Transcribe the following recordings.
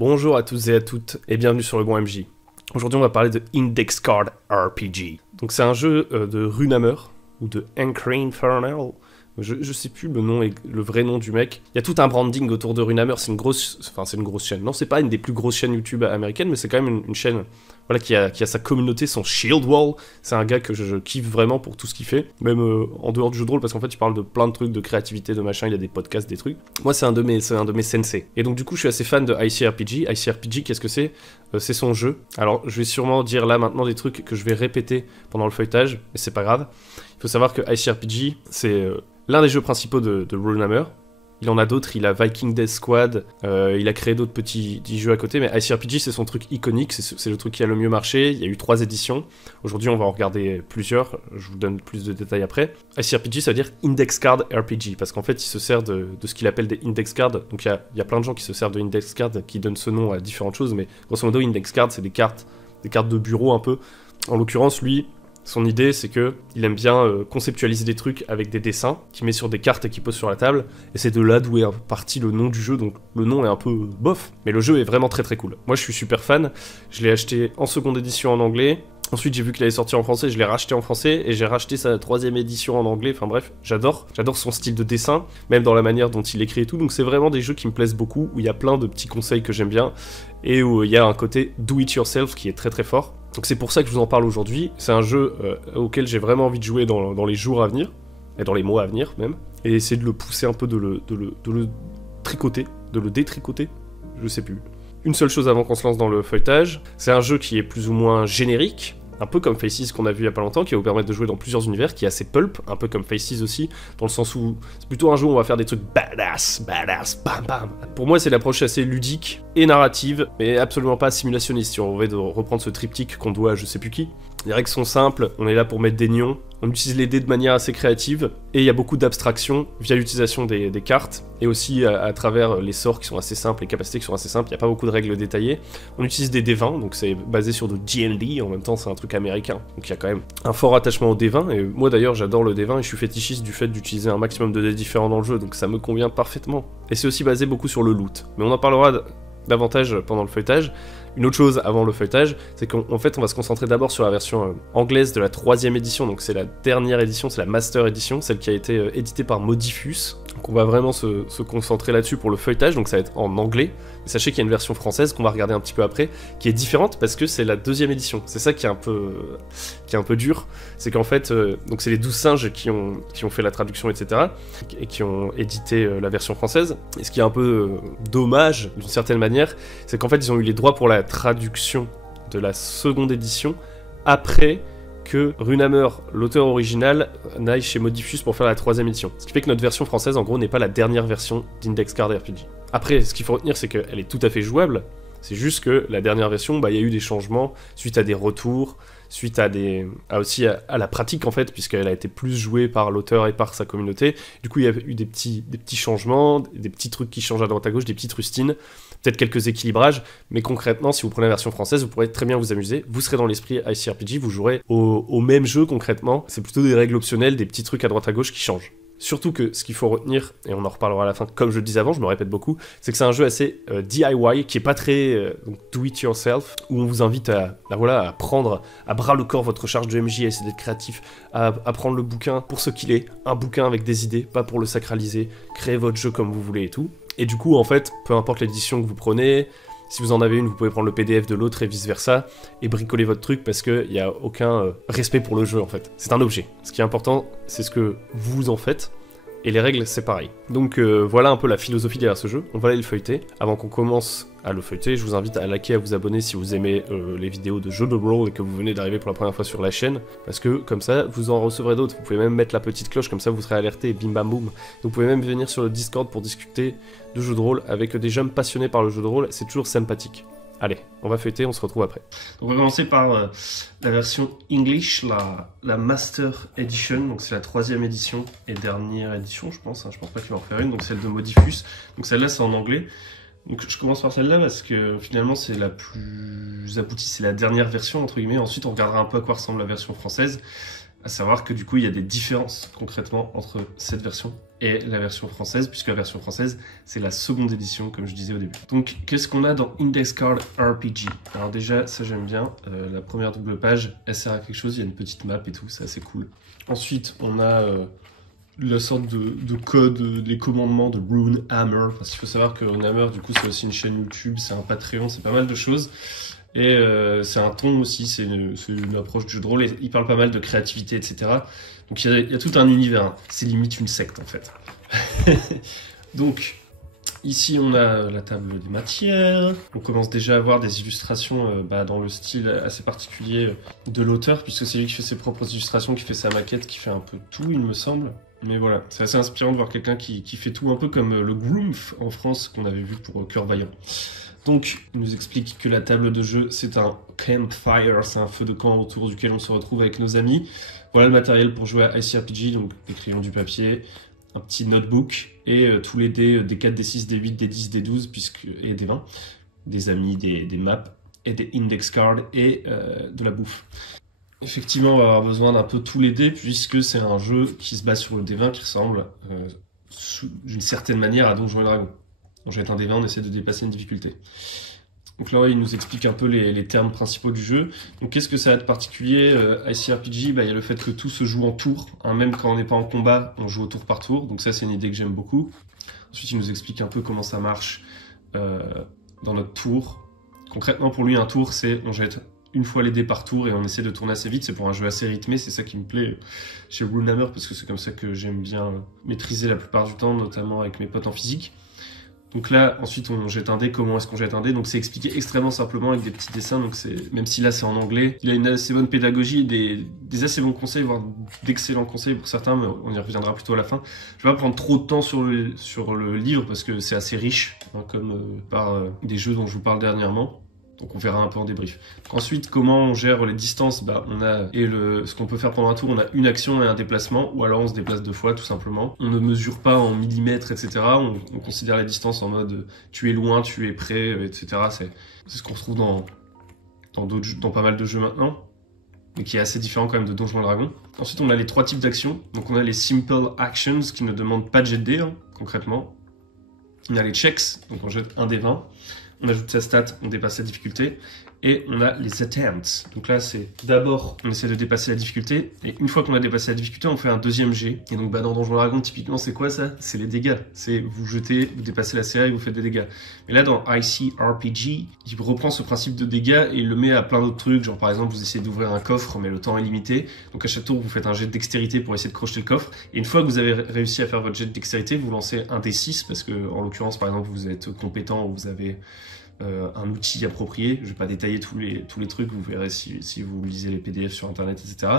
Bonjour à tous et à toutes et bienvenue sur le bon MJ. Aujourd'hui on va parler de Index Card RPG. Donc c'est un jeu de Runehammer ou de Ancrane Infernal. Je sais plus le nom et le vrai nom du mec. Il y a tout un branding autour de Runehammer, c'est une grosse chaîne. Non, c'est pas une des plus grosses chaînes YouTube américaines, mais c'est quand même une chaîne voilà, qui a sa communauté, son Shield Wall. C'est un gars que je kiffe vraiment pour tout ce qu'il fait, même en dehors du jeu de rôle, parce qu'en fait il parle de plein de trucs, de créativité, de machin, il y a des podcasts, des trucs. Moi c'est un de mes sensei. Et donc du coup je suis assez fan de ICRPG. ICRPG, qu'est-ce que c'est? C'est son jeu. Alors je vais sûrement dire là maintenant des trucs que je vais répéter pendant le feuilletage, mais c'est pas grave. Il faut savoir que ICRPG, c'est l'un des jeux principaux de Runehammer. Il en a d'autres, il a Viking Death Squad, il a créé d'autres petits jeux à côté, mais ICRPG c'est son truc iconique, c'est le truc qui a le mieux marché, il y a eu 3 éditions, aujourd'hui on va en regarder plusieurs, je vous donne plus de détails après. ICRPG ça veut dire Index Card RPG, parce qu'en fait il se sert de ce qu'il appelle des Index Cards, donc il y a plein de gens qui se servent de Index Cards qui donnent ce nom à différentes choses, mais grosso modo Index Cards c'est des cartes de bureau un peu. En l'occurrence lui, son idée, c'est que il aime bien conceptualiser des trucs avec des dessins qu'il met sur des cartes et qu'il pose sur la table. Et c'est de là d'où est parti le nom du jeu. Donc le nom est un peu bof, mais le jeu est vraiment très très cool. Moi, je suis super fan. Je l'ai acheté en seconde édition en anglais. Ensuite, j'ai vu qu'il allait sortir en français, je l'ai racheté en français et j'ai racheté sa 3e édition en anglais. Enfin bref, j'adore son style de dessin, même dans la manière dont il écrit et tout. Donc c'est vraiment des jeux qui me plaisent beaucoup, où il y a plein de petits conseils que j'aime bien et où il y a un côté do it yourself qui est très très fort. Donc c'est pour ça que je vous en parle aujourd'hui. C'est un jeu auquel j'ai vraiment envie de jouer dans les jours à venir, et dans les mois à venir même, et essayer de le pousser un peu, de le tricoter, de le détricoter, je sais plus. Une seule chose avant qu'on se lance dans le feuilletage, c'est un jeu qui est plus ou moins générique, un peu comme Faces qu'on a vu il y a pas longtemps, qui va vous permettre de jouer dans plusieurs univers, qui est assez pulp, un peu comme Faces aussi, dans le sens où c'est plutôt un jeu où on va faire des trucs badass, bam bam. Pour moi c'est l'approche assez ludique et narrative, mais absolument pas simulationniste, si on veut reprendre ce triptyque qu'on doit à je sais plus qui. Les règles sont simples, on est là pour mettre des nions, on utilise les dés de manière assez créative, et il y a beaucoup d'abstraction via l'utilisation des cartes, et aussi à travers les sorts qui sont assez simples, les capacités qui sont assez simples, il n'y a pas beaucoup de règles détaillées. On utilise des D20, donc c'est basé sur de D&D, en même temps c'est un truc américain, donc il y a quand même un fort attachement au D20, et moi d'ailleurs j'adore le D20, et je suis fétichiste du fait d'utiliser un maximum de dés différents dans le jeu, donc ça me convient parfaitement. Et c'est aussi basé beaucoup sur le loot, mais on en parlera davantage pendant le feuilletage. Une autre chose avant le feuilletage, c'est qu'en fait on va se concentrer d'abord sur la version anglaise de la 3e édition, donc c'est la dernière édition, c'est la Master Edition, celle qui a été éditée par Modifus. Donc on va vraiment se concentrer là-dessus pour le feuilletage, donc ça va être en anglais. Et sachez qu'il y a une version française qu'on va regarder un petit peu après, qui est différente parce que c'est la 2e édition. C'est ça qui est un peu dur, c'est qu'en fait, donc c'est les 12 singes qui ont fait la traduction, etc., et qui ont édité la version française. Et ce qui est un peu dommage, d'une certaine manière, c'est qu'en fait ils ont eu les droits pour la traduction de la 2e édition après que Runehammer, l'auteur original, n'aille chez Modifus pour faire la 3e édition. Ce qui fait que notre version française, en gros, n'est pas la dernière version d'Index Card RPG. Après, ce qu'il faut retenir, c'est qu'elle est tout à fait jouable, c'est juste que la dernière version, il y a eu des changements suite à des retours, suite à aussi à la pratique en fait, puisqu'elle a été plus jouée par l'auteur et par sa communauté. Du coup, il y a eu des petits changements, des petits trucs qui changent à droite à gauche, des petites rustines, peut-être quelques équilibrages, mais concrètement, si vous prenez la version française, vous pourrez très bien vous amuser, vous serez dans l'esprit ICRPG, vous jouerez au même jeu concrètement, c'est plutôt des règles optionnelles, des petits trucs à droite à gauche qui changent. Surtout que ce qu'il faut retenir, et on en reparlera à la fin, comme je le disais avant, je me répète beaucoup, c'est que c'est un jeu assez DIY, qui est pas très do it yourself, où on vous invite à prendre à bras le corps votre charge de MJ, à essayer d'être créatif, à prendre le bouquin pour ce qu'il est, un bouquin avec des idées, pas pour le sacraliser, créer votre jeu comme vous voulez et tout. Et du coup, en fait, peu importe l'édition que vous prenez, si vous en avez une, vous pouvez prendre le PDF de l'autre et vice-versa, et bricoler votre truc parce qu'il n'y a aucun respect pour le jeu, en fait. C'est un objet. Ce qui est important, c'est ce que vous en faites, et les règles, c'est pareil. Donc voilà un peu la philosophie derrière ce jeu. On va aller le feuilleter. Avant qu'on commence à le feuilleter, je vous invite à liker, à vous abonner si vous aimez les vidéos de jeux de rôle et que vous venez d'arriver pour la première fois sur la chaîne, parce que comme ça, vous en recevrez d'autres. Vous pouvez même mettre la petite cloche, comme ça vous serez alerté, bim bam boum. Vous pouvez même venir sur le Discord pour discuter de jeux de rôle avec des jeunes passionnés par le jeu de rôle, c'est toujours sympathique. Allez, on va fêter, on se retrouve après. Donc on va commencer par la version English, la Master Edition, donc c'est la 3e édition et dernière édition je pense pas qu'il va en faire une, donc celle de Modifus, donc celle-là c'est en anglais. Donc je commence par celle-là parce que finalement c'est la plus aboutie, c'est la dernière version entre guillemets, ensuite on regardera un peu à quoi ressemble la version française. À savoir que du coup, il y a des différences concrètement entre cette version et la version française, puisque la version française, c'est la seconde édition, comme je disais au début. Donc, qu'est-ce qu'on a dans Index Card RPG? Alors déjà, ça j'aime bien, la première double page, elle sert à quelque chose, il y a une petite map et tout, c'est assez cool. Ensuite, on a la sorte de code, les commandements de Runehammer, parce qu'il faut savoir que Runehammer, du coup, c'est aussi une chaîne YouTube, c'est un Patreon, c'est pas mal de choses. Et c'est un ton aussi, c'est une approche du jeu de rôle, et il parle pas mal de créativité, etc. Donc il y a tout un univers, hein. C'est limite une secte en fait. Donc ici on a la table des matières, on commence déjà à voir des illustrations dans le style assez particulier de l'auteur, puisque c'est lui qui fait ses propres illustrations, qui fait sa maquette, qui fait un peu tout il me semble. Mais voilà, c'est assez inspirant de voir quelqu'un qui fait tout, un peu comme le Groomf en France qu'on avait vu pour Cœur Vaillant. Donc, il nous explique que la table de jeu, c'est un campfire, c'est un feu de camp autour duquel on se retrouve avec nos amis. Voilà le matériel pour jouer à ICRPG, donc des crayons, du papier, un petit notebook et tous les dés, des 4, des 6, des 8, des 10, des 12 et des 20, des amis, des maps et des index cards et de la bouffe. Effectivement, on va avoir besoin d'un peu tous les dés puisque c'est un jeu qui se base sur le D20 qui ressemble d'une certaine manière à Donjons et Dragons. On jette un D20, on essaie de dépasser une difficulté. Donc là, il nous explique un peu les termes principaux du jeu. Donc qu'est-ce que ça a de particulier ICRPG, il y a le fait que tout se joue en tour. Hein, même quand on n'est pas en combat, on joue au tour par tour. Donc ça, c'est une idée que j'aime beaucoup. Ensuite, il nous explique un peu comment ça marche dans notre tour. Concrètement, pour lui, un tour, c'est on jette une fois les dés par tour et on essaie de tourner assez vite. C'est pour un jeu assez rythmé, c'est ça qui me plaît chez Runehammer, parce que c'est comme ça que j'aime bien maîtriser la plupart du temps, notamment avec mes potes en physique. Donc là, ensuite, on jette un dé. Comment est-ce qu'on jette un dé? Donc c'est expliqué extrêmement simplement avec des petits dessins. Donc même si là c'est en anglais, il a une assez bonne pédagogie, des assez bons conseils, voire d'excellents conseils pour certains, mais on y reviendra plutôt à la fin. Je vais pas prendre trop de temps sur le livre parce que c'est assez riche, hein, comme par des jeux dont je vous parle dernièrement. Donc on verra un peu en débrief. Ensuite, comment on gère les distances? Ce qu'on peut faire pendant un tour, on a une action et un déplacement, ou alors on se déplace 2 fois tout simplement. On ne mesure pas en millimètres, etc. On considère les distances en mode tu es loin, tu es près, etc. C'est ce qu'on retrouve dans pas mal de jeux maintenant, mais qui est assez différent quand même de Donjons et Dragons. Ensuite, on a les 3 types d'actions. Donc on a les simple actions qui ne demandent pas de jet de dés, hein, concrètement. On a les checks, donc on jette un des 20. On ajoute sa stat, on dépasse la difficulté. Et on a les attempts. Donc là, c'est d'abord, on essaie de dépasser la difficulté. Et une fois qu'on a dépassé la difficulté, on fait un deuxième jet. Et donc, dans Donjons et Dragons, typiquement, c'est quoi ça? C'est les dégâts. C'est vous jetez, vous dépassez la série et vous faites des dégâts. Mais là, dans ICRPG, il reprend ce principe de dégâts et il le met à plein d'autres trucs. Genre, par exemple, vous essayez d'ouvrir un coffre, mais le temps est limité. Donc, à chaque tour, vous faites un jet de dextérité pour essayer de crocheter le coffre. Et une fois que vous avez réussi à faire votre jet de dextérité, vous lancez un D6 parce que, en l'occurrence, par exemple, vous êtes compétent ou vous avez un outil approprié. Je vais pas détailler tous les trucs, vous verrez si vous lisez les PDF sur internet, etc.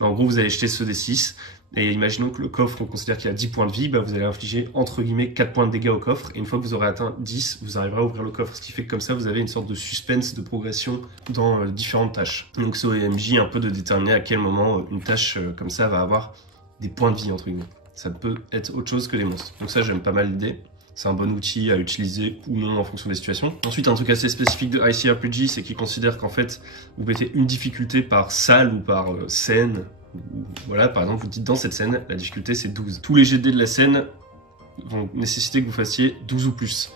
Mais en gros, vous allez jeter ce D6, et imaginons que le coffre, on considère qu'il a 10 points de vie, vous allez infliger, entre guillemets, 4 points de dégâts au coffre, et une fois que vous aurez atteint 10, vous arriverez à ouvrir le coffre, ce qui fait que comme ça, vous avez une sorte de suspense de progression dans différentes tâches. Donc c'est au MJ un peu de déterminer à quel moment une tâche comme ça va avoir des points de vie, entre guillemets. Ça peut être autre chose que des monstres. Donc ça, j'aime pas mal l'idée. C'est un bon outil à utiliser ou non en fonction des situations. Ensuite, un truc assez spécifique de ICRPG, c'est qu'il considère qu'en fait, vous mettez une difficulté par salle ou par scène. Voilà, par exemple, vous dites dans cette scène, la difficulté c'est 12. Tous les GD de la scène vont nécessiter que vous fassiez 12 ou plus.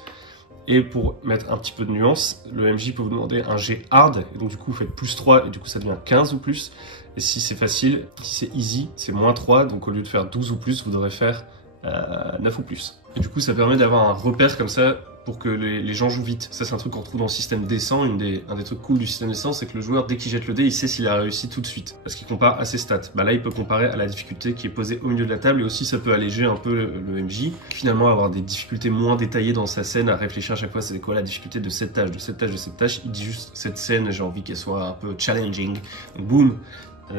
Et pour mettre un petit peu de nuance, le MJ peut vous demander un G hard, et donc du coup vous faites plus 3, et du coup ça devient 15 ou plus. Et si c'est facile, si c'est easy, c'est moins 3, donc au lieu de faire 12 ou plus, vous devrez faire 9 ou plus. Et du coup ça permet d'avoir un repère comme ça pour que les gens jouent vite. Ça c'est un truc qu'on retrouve dans le système descend. Un des trucs cool du système descend, c'est que le joueur, dès qu'il jette le dé, il sait s'il a réussi tout de suite. Parce qu'il compare à ses stats. Là il peut comparer à la difficulté qui est posée au milieu de la table, et aussi ça peut alléger un peu le MJ. Finalement avoir des difficultés moins détaillées dans sa scène, à réfléchir à chaque fois c'est quoi la difficulté de cette tâche, de cette tâche, de cette tâche. Il dit juste cette scène, j'ai envie qu'elle soit un peu challenging. Donc boum,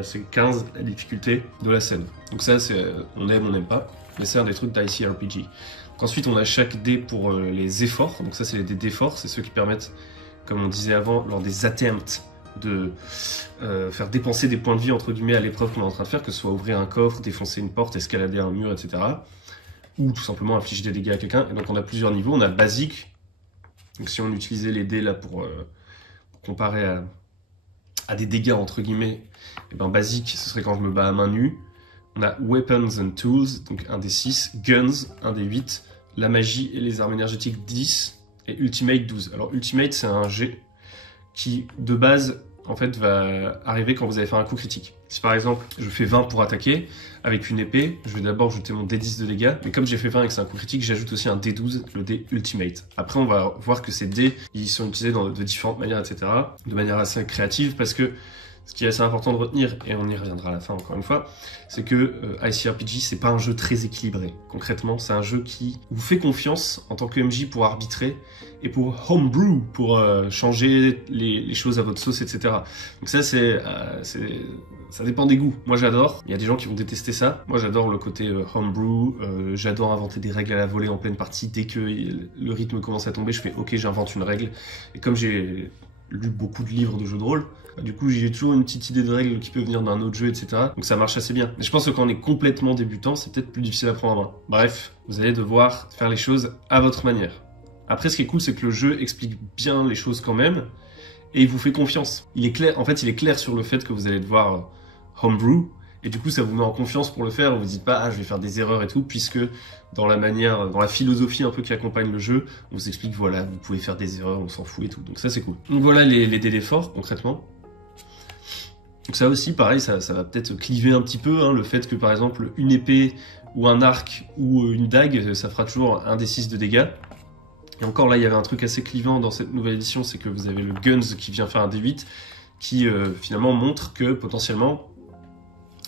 c'est 15 la difficulté de la scène. Donc ça c'est on aime, on n'aime pas. Mais c'est un des trucs d'ICRPG. Ensuite, on a chaque dé pour les efforts. Donc ça, c'est les dés d'efforts. C'est ceux qui permettent, comme on disait avant, lors des attempts, de faire dépenser des points de vie, entre guillemets, à l'épreuve qu'on est en train de faire, que ce soit ouvrir un coffre, défoncer une porte, escalader un mur, etc. Ou tout simplement infliger des dégâts à quelqu'un. Et donc, on a plusieurs niveaux. On a basique. Donc si on utilisait les dés là pour comparer à des dégâts entre guillemets, et ben basique, ce serait quand je me bats à main nue. On a Weapons and Tools, donc un des 6, Guns, un des 8, la magie et les armes énergétiques 10, et Ultimate 12. Alors Ultimate, c'est un G qui, de base, en fait, va arriver quand vous allez faire un coup critique. Si par exemple, je fais 20 pour attaquer, avec une épée, je vais d'abord jeter mon D10 de dégâts, mais comme j'ai fait 20 et que c'est un coup critique, j'ajoute aussi un D12, le D Ultimate. Après, on va voir que ces dés, ils sont utilisés de différentes manières, etc., de manière assez créative, parce que ce qui est assez important de retenir, et on y reviendra à la fin encore une fois, c'est que ICRPG, c'est pas un jeu très équilibré. Concrètement, c'est un jeu qui vous fait confiance en tant que MJ pour arbitrer et pour homebrew, pour changer les choses à votre sauce, etc. Donc ça, ça dépend des goûts. Moi, j'adore. Il y a des gens qui vont détester ça. Moi, j'adore le côté homebrew. J'adore inventer des règles à la volée en pleine partie. Dès que le rythme commence à tomber, je fais « Ok, j'invente une règle ». Et comme j'ai lu beaucoup de livres de jeux de rôle, du coup, j'ai toujours une petite idée de règle qui peut venir d'un autre jeu, etc. Donc ça marche assez bien. Mais je pense que quand on est complètement débutant, c'est peut-être plus difficile à prendre en main. Bref, vous allez devoir faire les choses à votre manière. Après, ce qui est cool, c'est que le jeu explique bien les choses quand même, et il vous fait confiance. Il est clair, en fait, il est clair sur le fait que vous allez devoir homebrew, et du coup, ça vous met en confiance pour le faire. Vous dites pas, ah, je vais faire des erreurs et tout, puisque dans la philosophie un peu qui accompagne le jeu, on vous explique, voilà, vous pouvez faire des erreurs, on s'en fout et tout. Donc ça, c'est cool. Donc voilà les dés forts, concrètement. Donc ça aussi, pareil, ça va peut-être cliver un petit peu, hein, le fait que, par exemple, une épée ou un arc ou une dague, ça fera toujours un des 6 de dégâts. Et encore là, il y avait un truc assez clivant dans cette nouvelle édition, c'est que vous avez le Guns qui vient faire un D8, qui finalement montre que, potentiellement,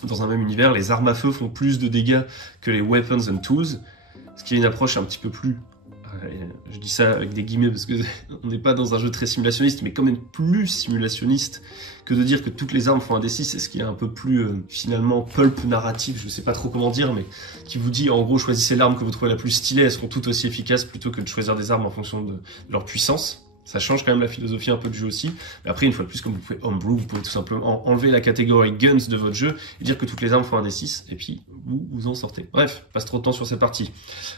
dans un même univers, les armes à feu font plus de dégâts que les Weapons and Tools, ce qui est une approche un petit peu plus... Je dis ça avec des guillemets parce que on n'est pas dans un jeu très simulationniste, mais quand même plus simulationniste que de dire que toutes les armes font un D6, c'est ce qui est un peu plus finalement pulp narratif, je sais pas trop comment dire, mais qui vous dit en gros choisissez l'arme que vous trouvez la plus stylée, elles seront toutes aussi efficaces plutôt que de choisir des armes en fonction de leur puissance. Ça change quand même la philosophie un peu du jeu aussi. Mais après, une fois de plus, comme vous pouvez homebrew, vous pouvez tout simplement enlever la catégorie guns de votre jeu et dire que toutes les armes font un D6, et puis vous en sortez. Bref, passe trop de temps sur cette partie.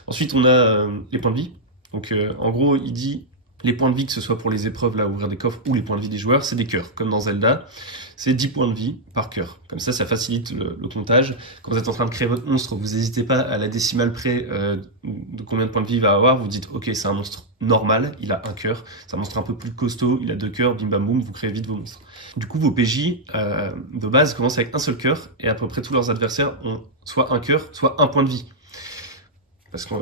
Ensuite, on a les points de vie. Donc en gros, il dit les points de vie, que ce soit pour les épreuves, là, ouvrir des coffres, ou les points de vie des joueurs, c'est des cœurs, comme dans Zelda. C'est 10 points de vie par cœur. Comme ça facilite le comptage. Quand vous êtes en train de créer votre monstre, vous n'hésitez pas à la décimale près de combien de points de vie il va avoir. Vous dites, ok, c'est un monstre normal, il a un cœur. C'est un monstre un peu plus costaud, il a 2 cœurs, bim bam boum, vous créez vite vos monstres. Du coup, vos PJ, de base, commencent avec un seul cœur, et à peu près tous leurs adversaires ont soit un cœur, soit un point de vie. Parce que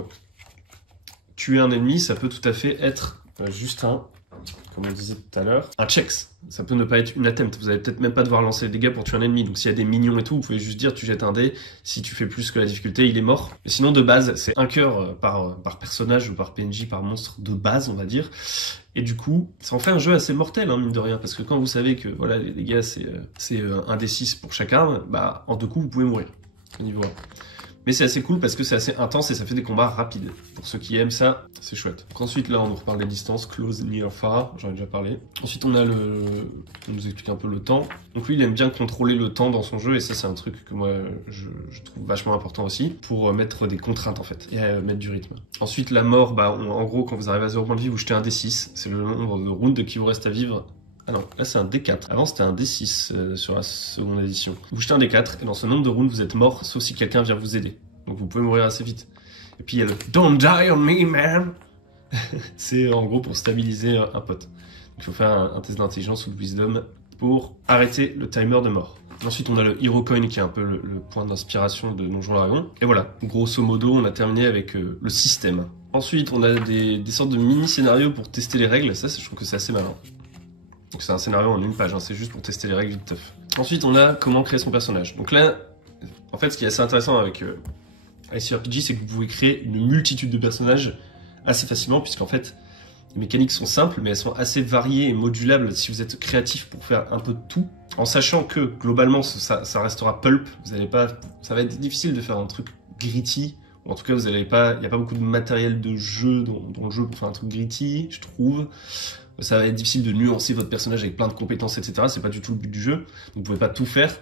tuer un ennemi, ça peut tout à fait être juste comme on disait tout à l'heure, un checks. Ça peut ne pas être une attempt. Vous allez peut-être même pas devoir lancer les dégâts pour tuer un ennemi. Donc s'il y a des minions et tout, vous pouvez juste dire tu jettes un dé. Si tu fais plus que la difficulté, il est mort. Mais sinon, de base, c'est un cœur par personnage ou par PNJ, par monstre de base, on va dire. Et du coup, ça en fait un jeu assez mortel, hein, mine de rien. Parce que quand vous savez que voilà, les dégâts, c'est un D6 pour chaque arme, bah en 2 coups, vous pouvez mourir. Au niveau 1. Mais c'est assez cool parce que c'est assez intense et ça fait des combats rapides. Pour ceux qui aiment ça, c'est chouette. Donc ensuite, là, on nous reparle des distances, close, near, far, j'en ai déjà parlé. Ensuite, on a on nous explique un peu le temps. Donc lui, il aime bien contrôler le temps dans son jeu et ça, c'est un truc que moi, je trouve vachement important aussi pour mettre des contraintes, en fait, et mettre du rythme. Ensuite, la mort, bah, en gros, quand vous arrivez à 0 point de vie, vous jetez un D6. C'est le nombre de rounds qui vous reste à vivre. Ah non, là c'est un D4. Avant c'était un D6 sur la seconde édition. Vous jetez un D4 et dans ce nombre de rounds vous êtes mort sauf si quelqu'un vient vous aider. Donc vous pouvez mourir assez vite. Et puis il y a le Don't die on me man. C'est en gros pour stabiliser un pote. Donc, il faut faire un test d'intelligence ou de wisdom pour arrêter le timer de mort. Ensuite on a le Hero Coin qui est un peu le point d'inspiration de Donjons Dragons. Et voilà, grosso modo on a terminé avec le système. Ensuite on a des sortes de mini scénarios pour tester les règles. Ça je trouve que c'est assez malin. Donc c'est un scénario en une page, hein, c'est juste pour tester les règles vite tough. Ensuite, on a comment créer son personnage. Donc là, en fait, ce qui est assez intéressant avec ICRPG, c'est que vous pouvez créer une multitude de personnages assez facilement, puisqu'en fait, les mécaniques sont simples, mais elles sont assez variées et modulables si vous êtes créatif pour faire un peu de tout, en sachant que, globalement, ça restera pulp. Vous allez pas, ça va être difficile de faire un truc gritty, ou en tout cas, il n'y a pas beaucoup de matériel de jeu dans le jeu pour faire un truc gritty, je trouve. Ça va être difficile de nuancer votre personnage avec plein de compétences, etc. C'est pas du tout le but du jeu. Vous pouvez pas tout faire.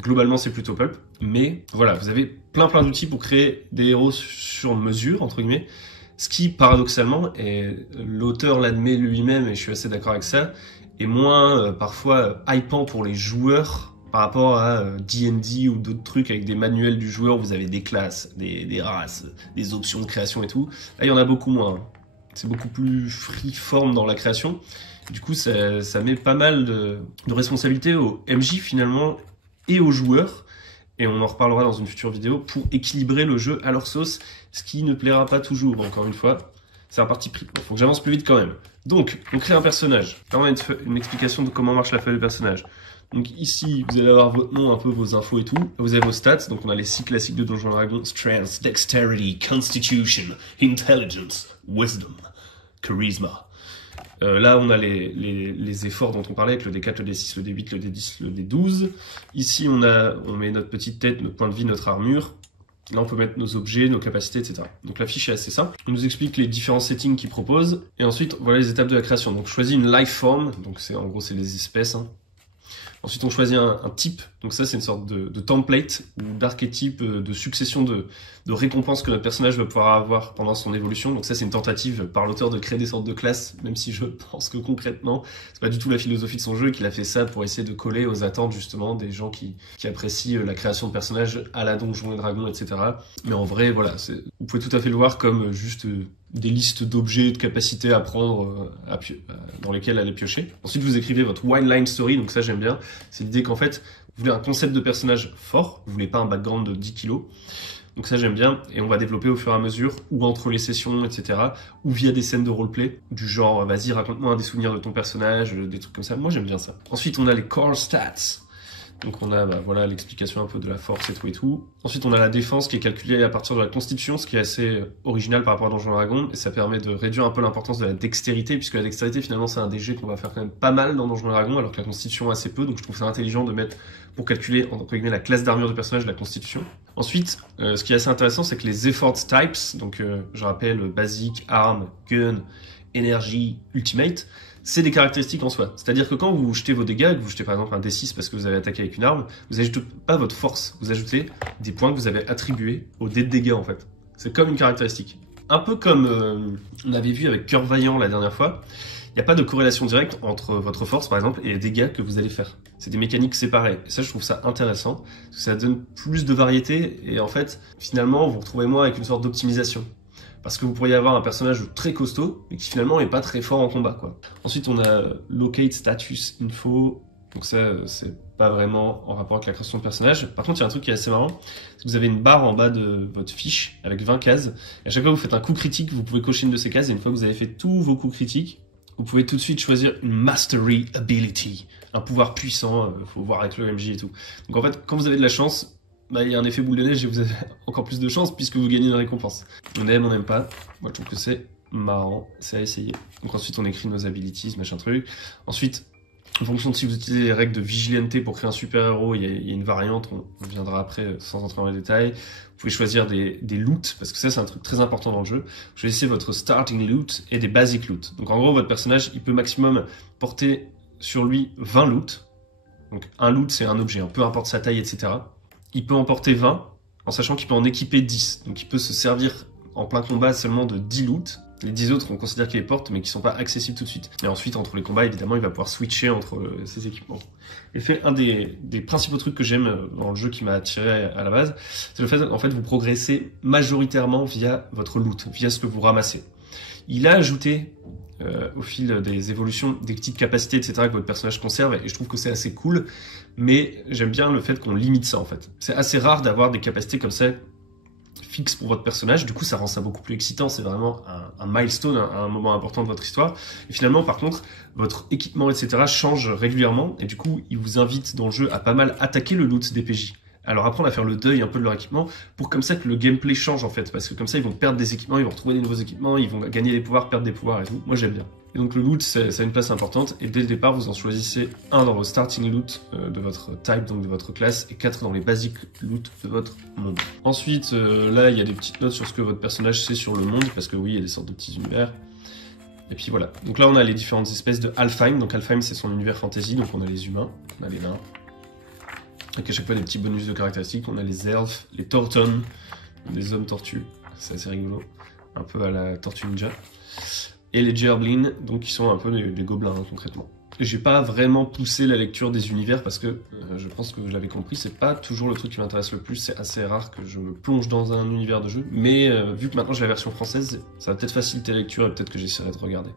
Globalement, c'est plutôt pulp. Mais voilà, vous avez plein d'outils pour créer des héros sur mesure, entre guillemets. Ce qui, paradoxalement, et l'auteur l'admet lui-même, et je suis assez d'accord avec ça, est moins parfois hypant pour les joueurs par rapport à D&D ou d'autres trucs avec des manuels du joueur où vous avez des classes, des races, des options de création et tout. Là, il y en a beaucoup moins. C'est beaucoup plus freeform dans la création. Du coup, ça met pas mal de responsabilités aux MJ finalement et aux joueurs. Et on en reparlera dans une future vidéo pour équilibrer le jeu à leur sauce, ce qui ne plaira pas toujours, encore une fois. C'est un parti pris. Bon, faut que j'avance plus vite quand même. Donc, on crée un personnage. Là, on a une explication de comment marche la feuille de personnage. Donc ici, vous allez avoir votre nom, un peu vos infos et tout. Vous avez vos stats, donc on a les 6 classiques de Donjons & Dragons. Strength, Dexterity, Constitution, Intelligence, Wisdom, Charisma. Là, on a les efforts dont on parlait avec le D4, le D6, le D8, le D10, le D12. Ici, on met notre petite tête, notre point de vie, notre armure. Là, on peut mettre nos objets, nos capacités, etc. Donc la fiche est assez simple. On nous explique les différents settings qu'il propose. Et ensuite, voilà les étapes de la création. Donc, je choisis une life form. Donc, en gros, c'est les espèces. Hein. Ensuite, on choisit un type. Donc ça, c'est une sorte de template ou d'archétype de succession de récompenses que notre personnage va pouvoir avoir pendant son évolution. Donc ça, c'est une tentative par l'auteur de créer des sortes de classes, même si je pense que concrètement, c'est pas du tout la philosophie de son jeu, qu'il a fait ça pour essayer de coller aux attentes justement des gens qui apprécient la création de personnages à la Donjons et Dragons, etc. Mais en vrai, voilà, vous pouvez tout à fait le voir comme juste des listes d'objets, de capacités à prendre, dans lesquelles aller piocher. Ensuite, vous écrivez votre one-line story, donc ça j'aime bien. C'est l'idée qu'en fait, vous voulez un concept de personnage fort, vous voulez pas un background de 10 kilos. Donc ça j'aime bien, et on va développer au fur et à mesure, ou entre les sessions, etc. Ou via des scènes de roleplay, du genre, vas-y, raconte-moi un des souvenirs de ton personnage, des trucs comme ça. Moi j'aime bien ça. Ensuite, on a les core stats. Donc on a voilà l'explication un peu de la force et tout et tout. Ensuite on a la défense qui est calculée à partir de la constitution, ce qui est assez original par rapport à Donjons & Dragons, et ça permet de réduire un peu l'importance de la dextérité, puisque la dextérité finalement c'est un des jets qu'on va faire quand même pas mal dans Donjons & Dragons, alors que la constitution assez peu, donc je trouve ça intelligent de mettre, pour calculer entre guillemets la classe d'armure du personnage, la constitution. Ensuite, ce qui est assez intéressant, c'est que les effort types, donc je rappelle basique, arme, gun, énergie, ultimate, c'est des caractéristiques en soi. C'est-à-dire que quand vous jetez vos dégâts, que vous jetez par exemple un D6 parce que vous avez attaqué avec une arme, vous n'ajoutez pas votre force, vous ajoutez des points que vous avez attribués au dé de dégâts en fait. C'est comme une caractéristique. Un peu comme on avait vu avec Cœur Vaillant la dernière fois, il n'y a pas de corrélation directe entre votre force par exemple et les dégâts que vous allez faire. C'est des mécaniques séparées. Et ça, je trouve ça intéressant, parce que ça donne plus de variété et en fait, finalement, vous vous retrouvez moins avec une sorte d'optimisation. Parce que vous pourriez avoir un personnage très costaud, mais qui finalement n'est pas très fort en combat, quoi. Ensuite, on a Locate Status Info. Donc ça, c'est pas vraiment en rapport avec la création de personnage. Par contre, il y a un truc qui est assez marrant. C'est que vous avez une barre en bas de votre fiche avec 20 cases. Et à chaque fois que vous faites un coup critique, vous pouvez cocher une de ces cases. Et une fois que vous avez fait tous vos coups critiques, vous pouvez tout de suite choisir une Mastery Ability. Un pouvoir puissant, faut voir avec le MJ et tout. Donc en fait, quand vous avez de la chance, il y a un effet boule de neige et vous avez encore plus de chance puisque vous gagnez une récompense. On n'aime pas. Moi, je trouve que c'est marrant. C'est à essayer. Donc ensuite, on écrit nos abilities, machin truc. Ensuite, en fonction de si vous utilisez les règles de vigilante pour créer un super-héros, il y a une variante, on viendra après sans entrer dans les détails. Vous pouvez choisir des loots, parce que ça, c'est un truc très important dans le jeu. Vous choisissez votre starting loot et des basic loot. Donc en gros, votre personnage, il peut maximum porter sur lui 20 loots. Donc un loot, c'est un objet, peu importe sa taille, etc. Il peut en porter 20, en sachant qu'il peut en équiper 10. Donc il peut se servir en plein combat seulement de 10 loots. Les 10 autres, on considère qu'il les porte, mais qui sont pas accessibles tout de suite. Et ensuite, entre les combats, évidemment, il va pouvoir switcher entre ses équipements. Et fait un des principaux trucs que j'aime dans le jeu qui m'a attiré à la base, c'est le fait, en fait, vous progressez majoritairement via votre loot, via ce que vous ramassez. Il a ajouté, au fil des évolutions, des petites capacités, etc., que votre personnage conserve, et je trouve que c'est assez cool, mais j'aime bien le fait qu'on limite ça, en fait. C'est assez rare d'avoir des capacités comme ça, fixe pour votre personnage, du coup ça rend ça beaucoup plus excitant, c'est vraiment un milestone, un moment important de votre histoire. Et finalement par contre, votre équipement etc. change régulièrement, et du coup il vous invite dans le jeu à pas mal attaquer le loot des PJ. Alors apprendre à faire le deuil un peu de leur équipement, pour comme ça que le gameplay change en fait, parce que comme ça ils vont perdre des équipements, ils vont retrouver des nouveaux équipements, ils vont gagner des pouvoirs, perdre des pouvoirs et tout, moi j'aime bien. Et donc le loot, ça a une place importante, et dès le départ, vous en choisissez un dans vos starting loot de votre type, donc de votre classe, et 4 dans les basic loot de votre monde. Ensuite, là, il y a des petites notes sur ce que votre personnage sait sur le monde, parce que oui, il y a des sortes de petits univers. Et puis voilà. Donc là, on a les différentes espèces de Alfheim. Donc Alfheim, c'est son univers fantasy, donc on a les humains, on a les nains, avec à chaque fois des petits bonus de caractéristiques. On a les elfes, les Tortons, des hommes tortues, c'est assez rigolo, un peu à la Tortue Ninja. et les Gerblin, donc qui sont un peu des gobelins hein, concrètement. J'ai pas vraiment poussé la lecture des univers parce que je pense que vous l'avez compris, c'est pas toujours le truc qui m'intéresse le plus, c'est assez rare que je me plonge dans un univers de jeu, mais vu que maintenant j'ai la version française, ça va peut-être faciliter la lecture et peut-être que j'essaierai de regarder.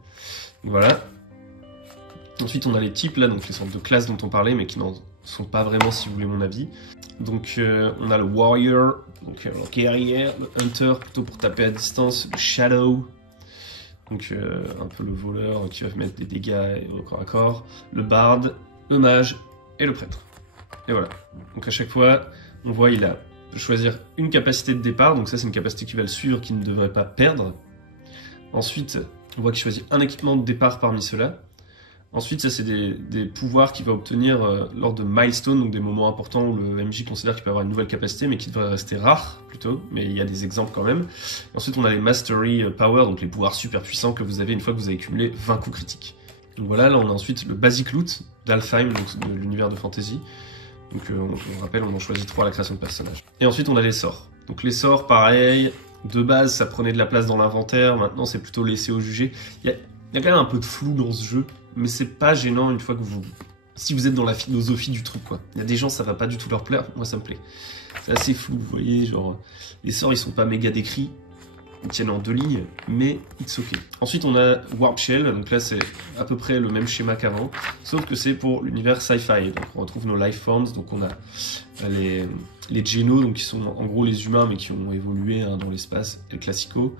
Donc voilà. Ensuite on a les types là, donc les sortes de classes dont on parlait, mais qui n'en sont pas vraiment si vous voulez mon avis. Donc on a le Warrior, donc le guerrier, le Hunter plutôt pour taper à distance, le Shadow, donc un peu le voleur qui va mettre des dégâts au corps à corps, le Bard, le Mage et le Prêtre. Et voilà. Donc à chaque fois, on voit il peut choisir une capacité de départ, donc ça c'est une capacité qui va le suivre, qui ne devrait pas perdre. Ensuite, on voit qu'il choisit un équipement de départ parmi ceux-là. Ensuite, ça c'est des pouvoirs qu'il va obtenir lors de milestones, donc des moments importants où le MJ considère qu'il peut avoir une nouvelle capacité, mais qui devrait rester rare plutôt, mais il y a des exemples quand même. Ensuite, on a les Mastery Power, donc les pouvoirs super puissants que vous avez une fois que vous avez cumulé 20 coups critiques. Donc voilà, là on a ensuite le Basic Loot d'Alfheim, donc de l'univers de fantasy. Donc on rappelle, on en choisit 3 à la création de personnages. Et ensuite, on a les sorts. Donc les sorts, pareil, de base, ça prenait de la place dans l'inventaire, maintenant c'est plutôt laissé au jugé. Il y a quand même un peu de flou dans ce jeu, mais c'est pas gênant une fois que si vous êtes dans la philosophie du truc, quoi. Il y a des gens, ça va pas du tout leur plaire, moi ça me plaît. C'est assez flou, vous voyez, genre, les sorts ils sont pas méga décrits, ils tiennent en 2 lignes, mais it's ok. Ensuite on a Warp Shell, donc là c'est à peu près le même schéma qu'avant, sauf que c'est pour l'univers sci-fi. Donc on retrouve nos life forms, donc on a les Geno, donc qui sont en gros les humains mais qui ont évolué hein, dans l'espace, et le classico.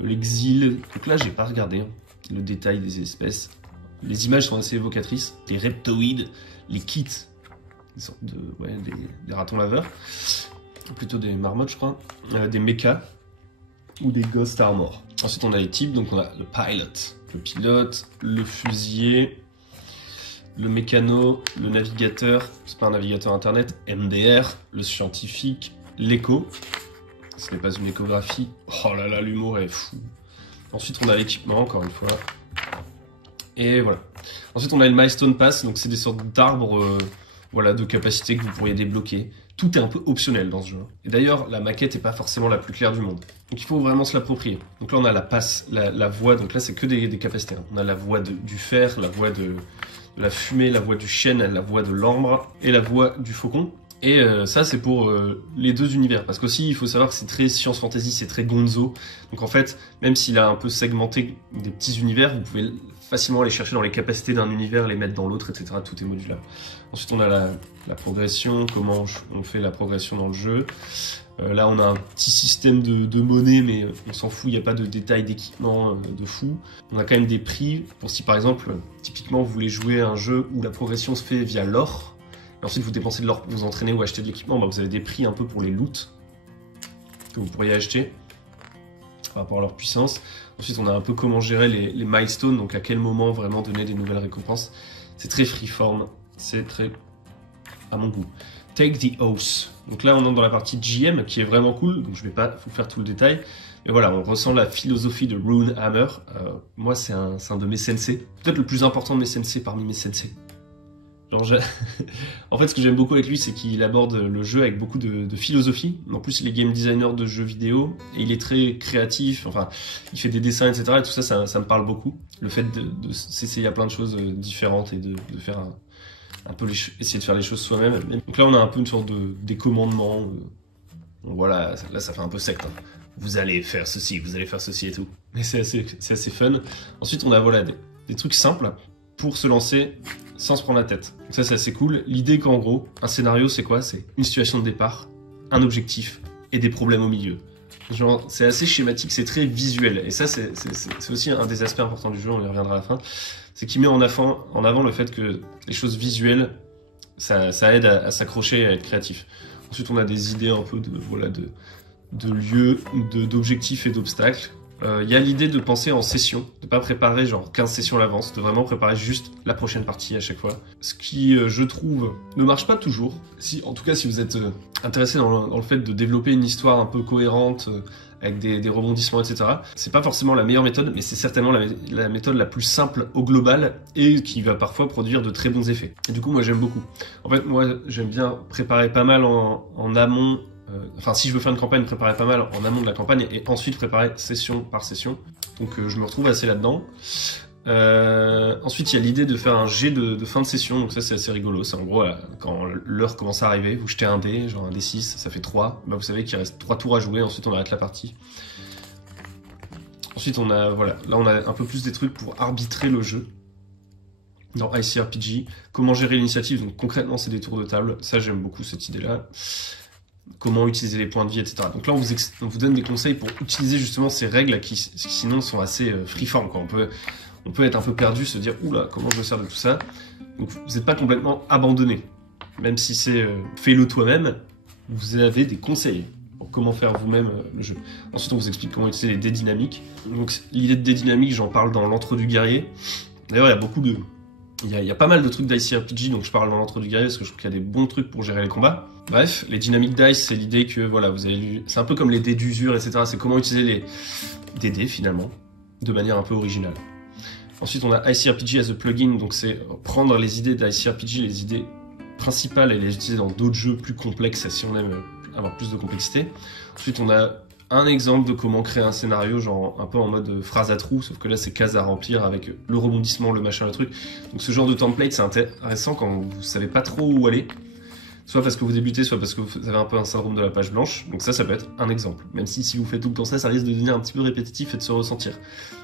L'exil, donc là j'ai pas regardé hein, le détail des espèces. Les images sont assez évocatrices. Les reptoïdes, les kits, des sortes de, ouais, des ratons laveurs, plutôt des marmottes je crois, des mechas ou des ghost armor. Ensuite on a les types, donc on a le pilote, le fusilier, le mécano, le navigateur, c'est pas un navigateur internet, MDR, le scientifique, l'écho, ce n'est pas une échographie, oh là là l'humour est fou. Ensuite on a l'équipement encore une fois. Et voilà. Ensuite, on a le Milestone Pass, donc c'est des sortes d'arbres voilà, de capacités que vous pourriez débloquer. Tout est un peu optionnel dans ce jeu. Et d'ailleurs, la maquette n'est pas forcément la plus claire du monde. Donc il faut vraiment se l'approprier. Donc là, on a la voie, donc là, c'est que des capacités. On a la voie du fer, la voie de la fumée, la voie du chêne, la voie de l'ambre et la voie du faucon. Et ça, c'est pour les 2 univers. Parce qu'aussi, il faut savoir que c'est très science fantasy, c'est très gonzo. Donc en fait, même s'il a un peu segmenté des petits univers, vous pouvez facilement aller chercher dans les capacités d'un univers, les mettre dans l'autre, etc. Tout est modulable. Ensuite, on a la progression, comment on fait la progression dans le jeu. Là, on a un petit système de monnaie, mais on s'en fout, il n'y a pas de détails d'équipement de fou. On a quand même des prix, pour si par exemple, typiquement, vous voulez jouer à un jeu où la progression se fait via l'or, et ensuite vous dépensez de l'or pour vous entraîner ou acheter de l'équipement, bah, vous avez des prix un peu pour les loots que vous pourriez acheter par rapport à leur puissance. Ensuite, on a un peu comment gérer les milestones, donc à quel moment vraiment donner des nouvelles récompenses. C'est très freeform, c'est très à mon goût. Take the Oath. Donc là, on entre dans la partie GM qui est vraiment cool, donc je vais pas vous faire tout le détail. Mais voilà, on ressent la philosophie de Runehammer. Moi, c'est un de mes sensei. Peut-être le plus important de mes sensei parmi mes sensei. Genre, en fait, ce que j'aime beaucoup avec lui, c'est qu'il aborde le jeu avec beaucoup de philosophie. En plus, il est game designer de jeux vidéo et il est très créatif. Enfin, il fait des dessins, etc. Et tout ça, ça me parle beaucoup. Le fait de s'essayer à plein de choses différentes et de faire un peu essayer de faire les choses soi-même. Donc là, on a un peu une sorte des commandements. Voilà, là, ça fait un peu secte. Hein. Vous allez faire ceci, vous allez faire ceci et tout. Mais c'est assez fun. Ensuite, on a voilà des trucs simples pour se lancer sans se prendre la tête. Donc ça, c'est assez cool. L'idée qu'en gros, un scénario, c'est quoi? C'est une situation de départ, un objectif et des problèmes au milieu. Genre, c'est assez schématique, c'est très visuel. Et ça, c'est aussi un des aspects importants du jeu, on y reviendra à la fin. C'est qu'il met en avant le fait que les choses visuelles, ça aide à s'accrocher et à être créatif. Ensuite, on a des idées un peu de lieux, d'objectifs et d'obstacles. Il y a l'idée de penser en session, de pas préparer genre 15 sessions à l'avance, de vraiment préparer juste la prochaine partie à chaque fois. Ce qui, je trouve, ne marche pas toujours. En tout cas, si vous êtes intéressé dans le fait de développer une histoire un peu cohérente, avec des rebondissements, etc. C'est pas forcément la meilleure méthode, mais c'est certainement la méthode la plus simple au global et qui va parfois produire de très bons effets. Et du coup, moi, j'aime beaucoup. En fait, moi, j'aime bien préparer pas mal en amont enfin si je veux faire une campagne, préparer pas mal en amont de la campagne et ensuite préparer session par session. Donc je me retrouve assez là-dedans. Ensuite il y a l'idée de faire un jet de fin de session, donc ça c'est assez rigolo. C'est en gros quand l'heure commence à arriver, vous jetez un dé, genre un D6, ça fait 3, bah, vous savez qu'il reste 3 tours à jouer, ensuite on arrête la partie. Ensuite on a, voilà, là on a un peu plus des trucs pour arbitrer le jeu. Dans ICRPG, comment gérer l'initiative, donc concrètement c'est des tours de table, ça j'aime beaucoup cette idée-là. Comment utiliser les points de vie, etc. Donc là on vous donne des conseils pour utiliser justement ces règles qui sinon sont assez freeform, quoi. On peut être un peu perdu, se dire oula, comment je me sers de tout ça. Donc vous n'êtes pas complètement abandonné. Même si c'est fais-le toi-même, vous avez des conseils pour comment faire vous-même le jeu. Ensuite on vous explique comment utiliser les dés dynamiques. Donc l'idée de dés dynamiques, j'en parle dans l'entre du guerrier. D'ailleurs il y a beaucoup de... Il y a pas mal de trucs d'ICRPG, donc je parle dans l'entre du guerrier parce que je trouve qu'il y a des bons trucs pour gérer les combats. Bref, les dynamic dice, c'est l'idée que voilà, vous avez lu, c'est un peu comme les dés d'usure, etc. C'est comment utiliser des dés finalement, de manière un peu originale. Ensuite, on a ICRPG as a plugin, donc c'est prendre les idées d'ICRPG, les idées principales et les utiliser dans d'autres jeux plus complexes si on aime avoir plus de complexité. Ensuite, on a un exemple de comment créer un scénario, genre un peu en mode phrase à trous, sauf que là c'est cases à remplir avec le rebondissement, le machin, le truc. Donc ce genre de template c'est intéressant quand vous savez pas trop où aller, soit parce que vous débutez, soit parce que vous avez un peu un syndrome de la page blanche. Donc ça peut être un exemple, même si vous faites tout le temps ça, ça risque de devenir un petit peu répétitif et de se ressentir.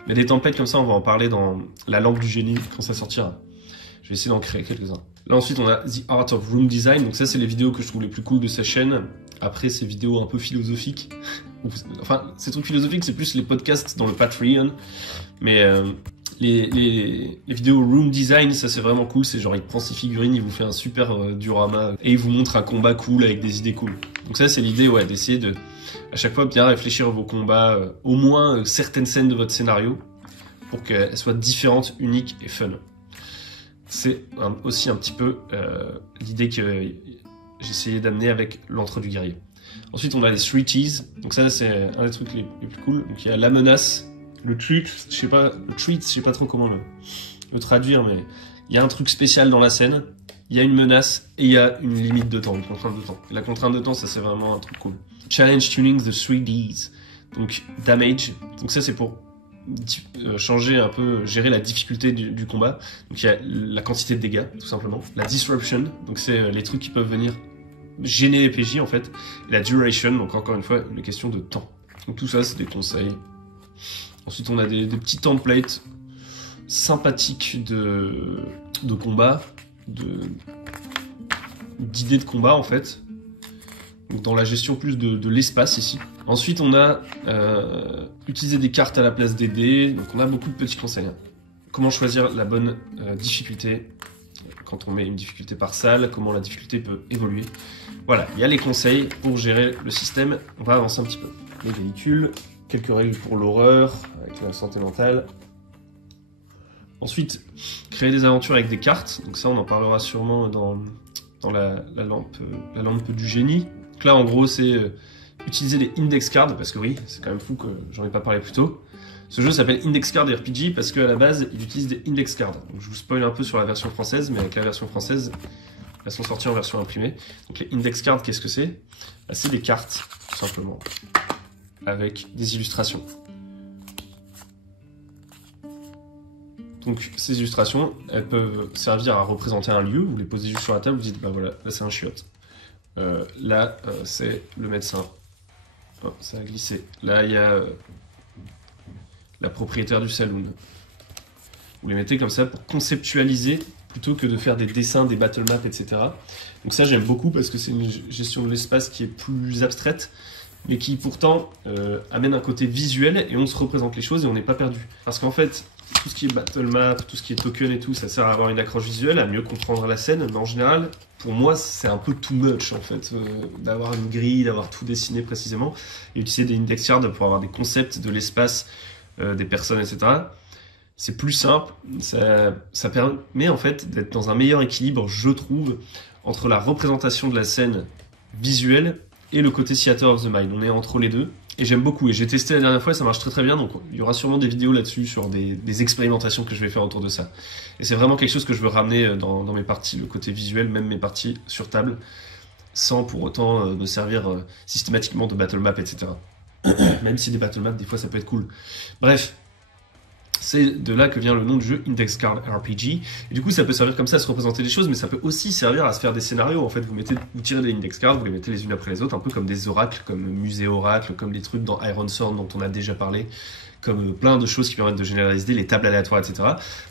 Mais des templates comme ça, on va en parler dans la lampe du génie quand ça sortira. Je vais essayer d'en créer quelques-uns. Là ensuite on a The Art of Room Design, donc ça c'est les vidéos que je trouve les plus cool de sa chaîne. Après ces vidéos un peu philosophiques, enfin ces trucs philosophiques c'est plus les podcasts dans le Patreon, mais les vidéos Room Design ça c'est vraiment cool, c'est genre il prend ses figurines, il vous fait un super diorama et il vous montre un combat cool avec des idées cool. Donc ça c'est l'idée, ouais, d'essayer de à chaque fois bien réfléchir vos combats, au moins certaines scènes de votre scénario pour qu'elles soient différentes, uniques et fun. C'est aussi un petit peu l'idée que j'essayais d'amener avec l'entre du guerrier. Ensuite, on a les 3 T's. Donc ça, c'est un des trucs les plus cool. Donc il y a la menace, le treat, je sais pas trop comment le traduire, mais il y a un truc spécial dans la scène, il y a une menace et il y a une limite de temps, une contrainte de temps. Et la contrainte de temps, ça c'est vraiment un truc cool. Challenge tuning the 3 D's. Donc damage. Donc ça c'est pour changer un peu, gérer la difficulté du combat. Donc il y a la quantité de dégâts, tout simplement. La disruption, donc c'est les trucs qui peuvent venir gêner les PJ en fait. Et la duration, donc encore une fois, une question de temps. Donc tout ça, c'est des conseils. Ensuite, on a des petits templates sympathiques de combat, d'idées de combat en fait. Donc dans la gestion plus de l'espace ici. Ensuite, on a utilisé des cartes à la place des dés. Donc on a beaucoup de petits conseils. Hein. Comment choisir la bonne difficulté quand on met une difficulté par salle, comment la difficulté peut évoluer. Voilà, il y a les conseils pour gérer le système. On va avancer un petit peu. Les véhicules, quelques règles pour l'horreur, avec la santé mentale. Ensuite, créer des aventures avec des cartes. Donc ça, on en parlera sûrement dans la lampe du génie. Donc là, en gros, c'est utiliser les index cards, parce que oui, c'est quand même fou que j'en ai pas parlé plus tôt. Ce jeu s'appelle Index Card RPG parce qu'à la base, il utilise des index cards. Donc je vous spoil un peu sur la version française, mais avec la version française, elles sont sorties en version imprimée. Donc les index cards, qu'est-ce que c'est? C'est des cartes, tout simplement, avec des illustrations. Donc ces illustrations, elles peuvent servir à représenter un lieu. Vous les posez juste sur la table, vous dites, bah voilà, là c'est un chiotte. Là, c'est le médecin. Oh, ça a glissé. Là, il y a la propriétaire du saloon. Vous les mettez comme ça pour conceptualiser plutôt que de faire des dessins, des battle maps, etc. Donc ça, j'aime beaucoup parce que c'est une gestion de l'espace qui est plus abstraite, mais qui pourtant amène un côté visuel et on se représente les choses et on n'est pas perdu. Parce qu'en fait, tout ce qui est battle map, tout ce qui est token et tout, ça sert à avoir une accroche visuelle, à mieux comprendre la scène, mais en général, pour moi, c'est un peu too much en fait, d'avoir une grille, d'avoir tout dessiné précisément, et utiliser des index cards pour avoir des concepts de l'espace, des personnes, etc. C'est plus simple, ça permet en fait d'être dans un meilleur équilibre, je trouve, entre la représentation de la scène visuelle et le côté theater of the mind. On est entre les deux. Et j'aime beaucoup, et j'ai testé la dernière fois, ça marche très très bien, donc il y aura sûrement des vidéos là-dessus sur des expérimentations que je vais faire autour de ça. Et c'est vraiment quelque chose que je veux ramener dans mes parties, le côté visuel, même mes parties sur table. sans pour autant me servir systématiquement de battle map, etc. Même si des battle maps, des fois, ça peut être cool. Bref, c'est de là que vient le nom du jeu, Index Card RPG. Et du coup, ça peut servir comme ça à se représenter des choses, mais ça peut aussi servir à se faire des scénarios. En fait, vous tirez des index cards, vous les mettez les unes après les autres, un peu comme des oracles, comme Musée Oracle, comme les trucs dans Iron Sword dont on a déjà parlé, comme plein de choses qui permettent de généraliser, les tables aléatoires, etc.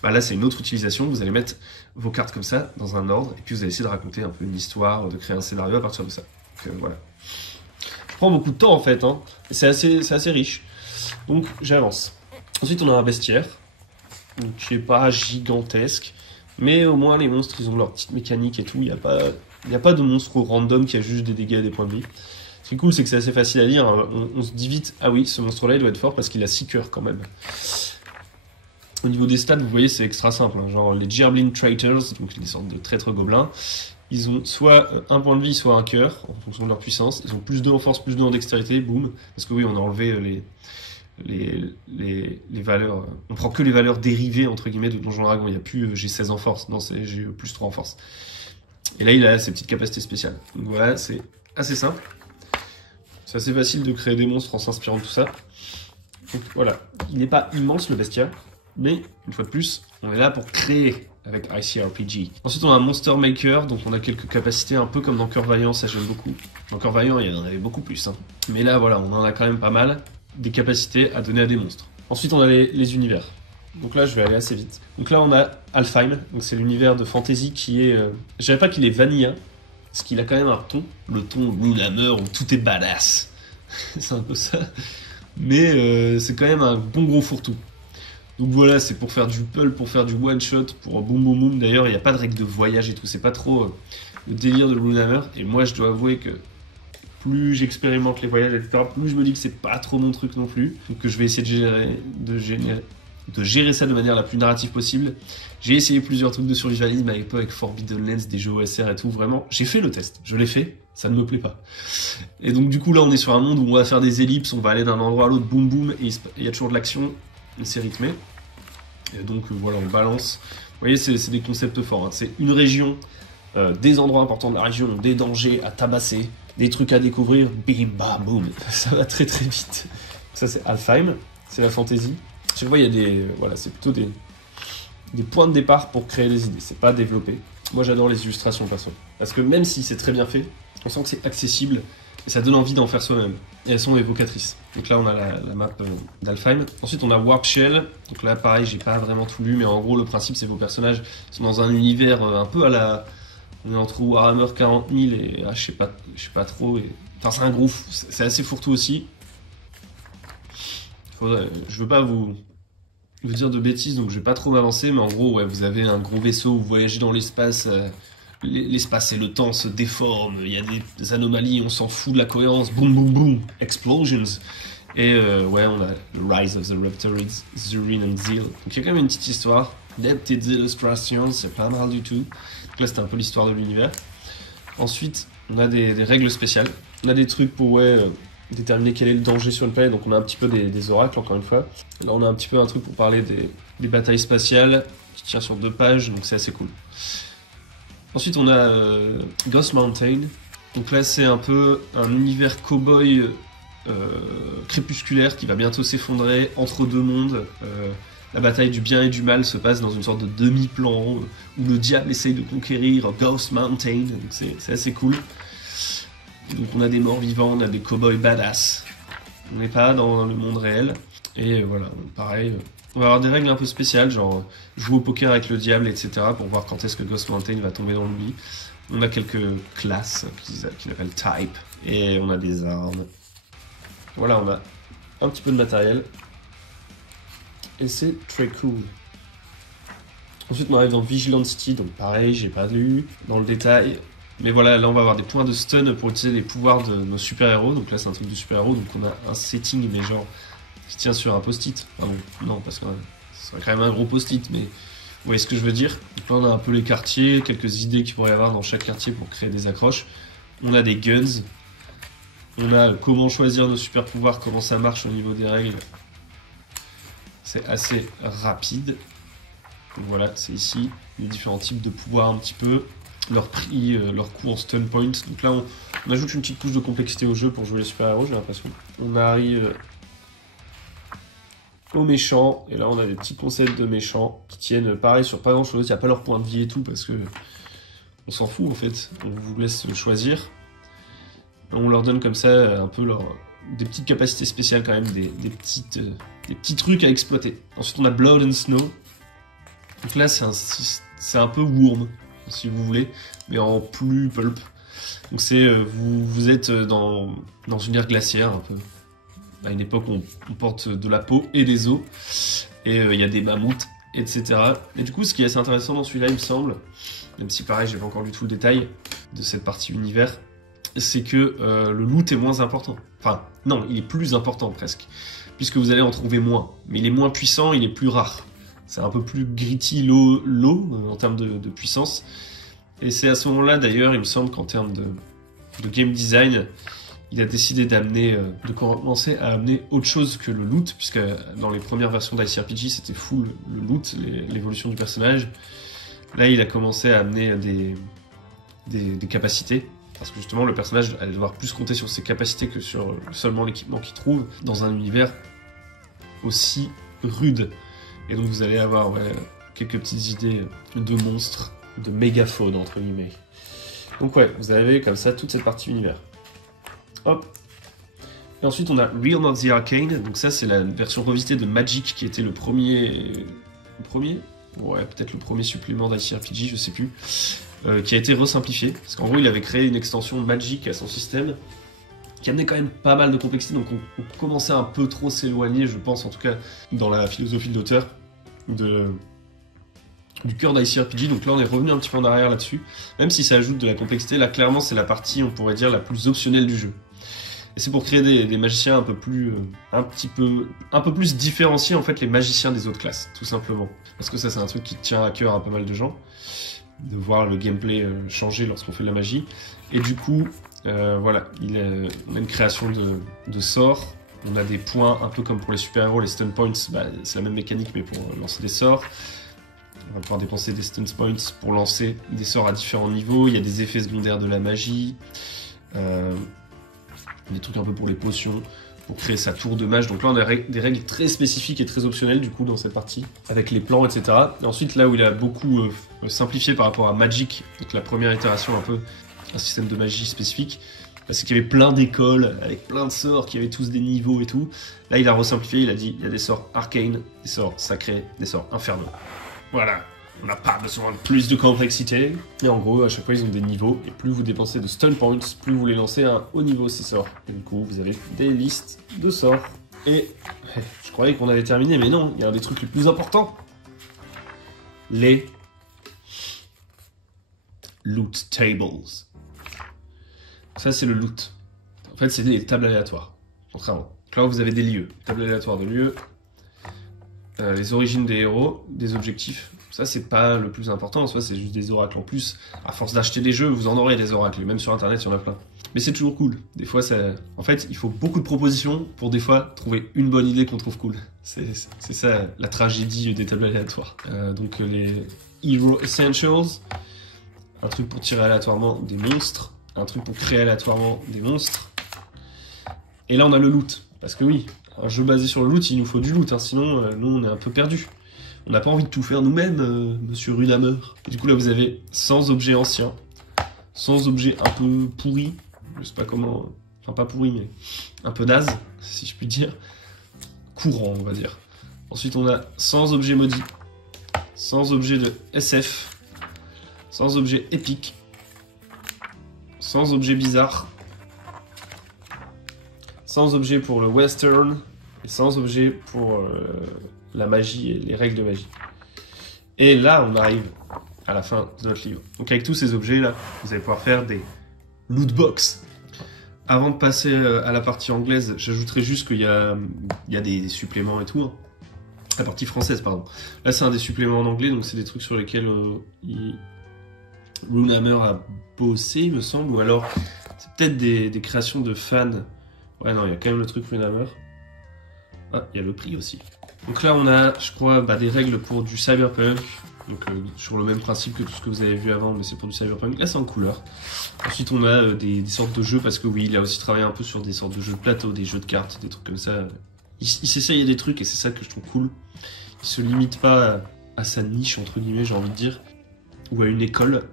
Bah là, c'est une autre utilisation. Vous allez mettre vos cartes comme ça, dans un ordre, et puis vous allez essayer de raconter un peu une histoire, de créer un scénario à partir de ça. Donc voilà. Je prends beaucoup de temps, en fait, hein. C'est assez riche. Donc, j'avance. Ensuite, on a un bestiaire, donc, qui n'est pas gigantesque, mais au moins les monstres, ils ont leur petite mécanique et tout. Il n'y a pas de monstre random qui a juste des dégâts et des points de vie. Ce qui est cool, c'est que c'est assez facile à lire. On se dit vite, ah oui, ce monstre-là, il doit être fort parce qu'il a 6 cœurs quand même. Au niveau des stats, vous voyez, c'est extra simple. Hein. Genre les Gerblin Traitors, donc les sortes de traîtres gobelins, ils ont soit un point de vie, soit un cœur, en fonction de leur puissance. Ils ont plus 2 en force, plus 2 en dextérité, boum. Parce que oui, on a enlevé les valeurs. On prend que les valeurs dérivées, entre guillemets, de Donjon Dragon. Il n'y a plus j'ai 16 en force, non, j'ai plus 3 en force. Et là, il a ses petites capacités spéciales. Donc voilà, c'est assez simple. C'est assez facile de créer des monstres en s'inspirant de tout ça. Donc voilà, il n'est pas immense le bestiaire, mais une fois de plus, on est là pour créer avec ICRPG. Ensuite, on a un Monster Maker, donc on a quelques capacités un peu comme dans Cœur Vaillant, ça j'aime beaucoup. Dans Cœur Vaillant, il y en avait beaucoup plus. Hein. Mais là, voilà, on en a quand même pas mal, des capacités à donner à des monstres. Ensuite, on a les univers. Donc là, je vais aller assez vite. Donc là, on a Alfheim, donc c'est l'univers de fantasy qui est... Je dirais pas qu'il est vanilla, parce qu'il a quand même un ton. Le ton Runehammer où tout est badass. C'est un peu ça. Mais c'est quand même un bon gros fourre-tout. Donc voilà, c'est pour faire du pull, pour faire du one-shot, pour boum boum boum. D'ailleurs, il n'y a pas de règle de voyage et tout. C'est pas trop le délire de Runehammer. Et moi, je dois avouer que plus j'expérimente les voyages, etc., plus je me dis que c'est pas trop mon truc non plus. Donc que je vais essayer de gérer ça de manière la plus narrative possible. J'ai essayé plusieurs trucs de survivalisme à l'époque avec Forbidden Lands, des jeux OSR et tout. Vraiment, j'ai fait le test. Je l'ai fait. Ça ne me plaît pas. Et donc du coup là on est sur un monde où on va faire des ellipses, on va aller d'un endroit à l'autre, boum boum, et il y a toujours de l'action, et c'est rythmé. Et donc voilà, on balance. Vous voyez, c'est des concepts forts. Hein. C'est une région, des endroits importants de la région, des dangers à tabasser, des trucs à découvrir, bim bam boum. Ça va très très vite. Ça c'est Alfheim, c'est la fantasy. Chaque fois il y a des... Voilà, c'est plutôt des points de départ pour créer des idées. C'est pas développé. Moi j'adore les illustrations de toute façon. Parce que même si c'est très bien fait, on sent que c'est accessible et ça donne envie d'en faire soi-même. Et elles sont évocatrices. Donc là, on a la map d'Alfheim. Ensuite, on a Warp Shell. Donc là, pareil, j'ai pas vraiment tout lu, mais en gros, le principe, c'est vos personnages sont dans un univers un peu à la... On est entre Warhammer 40 000 et... Ah, je sais pas trop. Enfin, c'est un gros... C'est assez fourre-tout aussi. Je veux pas vous dire de bêtises, donc je vais pas trop m'avancer, mais en gros, ouais, vous avez un gros vaisseau, vous voyagez dans l'espace... L'espace et le temps se déforment, il y a des anomalies, on s'en fout de la cohérence, boum boum boum, explosions. Et ouais, on a le Rise of the Raptorids, Zurin and Zeal. Donc il y a quand même une petite histoire, des petites illustrations, c'est pas mal du tout. Donc là, c'était un peu l'histoire de l'univers. Ensuite, on a des règles spéciales. On a des trucs pour déterminer quel est le danger sur une planète. Donc on a un petit peu des oracles, encore une fois. Là, on a un petit peu un truc pour parler des batailles spatiales, qui tient sur 2 pages, donc c'est assez cool. Ensuite, on a Ghost Mountain. Donc là, c'est un peu un univers cow-boy crépusculaire qui va bientôt s'effondrer entre 2 mondes. La bataille du bien et du mal se passe dans une sorte de demi-plan où le diable essaye de conquérir Ghost Mountain. Donc c'est assez cool. Donc on a des morts vivants, on a des cow-boys badass. On n'est pas dans le monde réel. Et voilà, pareil... On va avoir des règles un peu spéciales, genre jouer au poker avec le diable, etc. pour voir quand est-ce que Ghost Mountain va tomber dans l'oubli. On a quelques classes qui appellent Type, et on a des armes. Voilà, on a un petit peu de matériel. Et c'est très cool. Ensuite, on arrive dans Vigilant City, donc pareil, j'ai pas lu dans le détail. Mais voilà, là on va avoir des points de stun pour utiliser les pouvoirs de nos super-héros. Donc là c'est un truc de super-héros, donc on a un setting, mais genre... qui tient sur un post-it. Enfin bon, non, parce que ce serait quand même un gros post-it, mais vous voyez ce que je veux dire. Donc là, on a un peu les quartiers, quelques idées qu'il pourrait y avoir dans chaque quartier pour créer des accroches. On a des guns. On a comment choisir nos super pouvoirs, comment ça marche au niveau des règles. C'est assez rapide. Donc voilà, c'est ici les différents types de pouvoirs un petit peu. leur prix, leur coût en stun points. Donc là, on ajoute une petite couche de complexité au jeu pour jouer les super-héros, j'ai l'impression. On arrive aux méchants, et là on a des petits concepts de méchants qui tiennent pareil sur pas grand chose, il n'y a pas leur point de vie et tout parce que on s'en fout en fait, on vous laisse choisir. On leur donne comme ça un peu des petites capacités spéciales quand même, des petits trucs à exploiter. Ensuite on a Blood and Snow, donc là c'est un peu Worm si vous voulez, mais en plus pulp. Donc c'est vous êtes dans une ère glaciaire un peu. À une époque où on porte de la peau et des os, et il y a des mammouths, etc. Et du coup, ce qui est assez intéressant dans celui-là, il me semble, même si pareil, j'ai pas encore lu tout le détail de cette partie univers, c'est que le loot est moins important. Enfin, non, il est plus important presque, puisque vous allez en trouver moins. Mais il est moins puissant, il est plus rare. C'est un peu plus gritty low en termes de puissance. Et c'est à ce moment-là, d'ailleurs, il me semble qu'en termes de game design, il a décidé de commencer à amener autre chose que le loot, puisque dans les premières versions d'ICRPG, c'était full le loot, l'évolution du personnage. Là, il a commencé à amener des capacités, parce que justement, le personnage allait devoir plus compter sur ses capacités que sur seulement l'équipement qu'il trouve, dans un univers aussi rude. Et donc, vous allez avoir quelques petites idées de monstres, de mégafaune, entre guillemets. Donc ouais, vous avez comme ça toute cette partie univers. Hop. Et ensuite on a Real Not the Arcane, donc ça c'est la version revisitée de Magic qui était le premier... Ouais, peut-être le premier supplément d'ICRPG, je sais plus, qui a été resimplifié, parce qu'en gros il avait créé une extension Magic à son système, qui amenait quand même pas mal de complexité, donc on commençait un peu trop s'éloigner, je pense en tout cas, dans la philosophie de l'auteur, du cœur d'ICRPG, donc là on est revenu un petit peu en arrière là-dessus, même si ça ajoute de la complexité, là clairement c'est la partie, on pourrait dire, la plus optionnelle du jeu. Et c'est pour créer des magiciens un peu plus différencier en fait les magiciens des autres classes, tout simplement. Parce que ça c'est un truc qui tient à cœur à pas mal de gens, de voir le gameplay changer lorsqu'on fait de la magie. Et du coup, voilà, on a une création de sorts, on a des points un peu comme pour les super-héros, les stun points, c'est la même mécanique mais pour lancer des sorts. On va pouvoir dépenser des stun points pour lancer des sorts à différents niveaux, il y a des effets secondaires de la magie. Des trucs un peu pour les potions, pour créer sa tour de mage. Donc là, on a des règles très spécifiques et très optionnelles, du coup, dans cette partie, avec les plans, etc. Et ensuite, là où il a beaucoup simplifié par rapport à Magic, donc la première itération, un peu, un système de magie spécifique, c'est qu'il y avait plein d'écoles, avec plein de sorts, qui avaient tous des niveaux et tout. Là, il a resimplifié, il a dit, il y a des sorts arcane, des sorts sacrés, des sorts infernaux. Voilà. On n'a pas besoin de plus de complexité. Et en gros, à chaque fois, ils ont des niveaux. Et plus vous dépensez de stun points, plus vous les lancez à un haut niveau ces sorts. Et du coup, vous avez des listes de sorts. Et je croyais qu'on avait terminé, mais non, il y a un des trucs les plus importants. Les loot tables. Ça, c'est le loot. En fait, c'est les tables aléatoires. Contrairement. Donc là, vous avez des lieux. Table aléatoire de lieux. Les origines des héros, des objectifs. Ça, c'est pas le plus important, en soi, c'est juste des oracles en plus. À force d'acheter des jeux, vous en aurez des oracles, même sur internet, il y en a plein. Mais c'est toujours cool. Des fois, en fait, il faut beaucoup de propositions pour des fois trouver une bonne idée qu'on trouve cool. C'est ça la tragédie des tables aléatoires. Donc les Hero Essentials, un truc pour tirer aléatoirement des monstres, un truc pour créer aléatoirement des monstres. Et là, on a le loot. Parce que oui, un jeu basé sur le loot, il nous faut du loot, hein, sinon nous on est un peu perdus. On n'a pas envie de tout faire nous-mêmes, monsieur Runehammer. Et du coup là vous avez 100 objets anciens, 100 objets un peu pourris, je sais pas comment, enfin pas pourris mais un peu naze, si je puis dire, courant on va dire. Ensuite on a 100 objets maudits, 100 objets de SF, 100 objets épiques, 100 objets bizarres, 100 objets pour le western, et 100 objets pour la magie et les règles de magie. Et là, on arrive à la fin de notre livre. Donc avec tous ces objets-là, vous allez pouvoir faire des loot box. Avant de passer à la partie anglaise, j'ajouterai juste qu'il y a des suppléments et tout. Hein. La partie française, pardon. Là, c'est un des suppléments en anglais, donc c'est des trucs sur lesquels Runehammer a bossé, il me semble, ou alors c'est peut-être des créations de fans. Ouais, non, il y a quand même le truc Runehammer. Ah, il y a le prix aussi. Donc là, on a, je crois, des règles pour du cyberpunk, Donc sur le même principe que tout ce que vous avez vu avant, mais c'est pour du cyberpunk. Là c'est en couleur. Ensuite on a des sortes de jeux, parce que oui, il a aussi travaillé un peu sur des sortes de jeux de plateau, des jeux de cartes, des trucs comme ça. Il s'essaye des trucs et c'est ça que je trouve cool. Il se limite pas à sa niche, entre guillemets, j'ai envie de dire, ou à une école.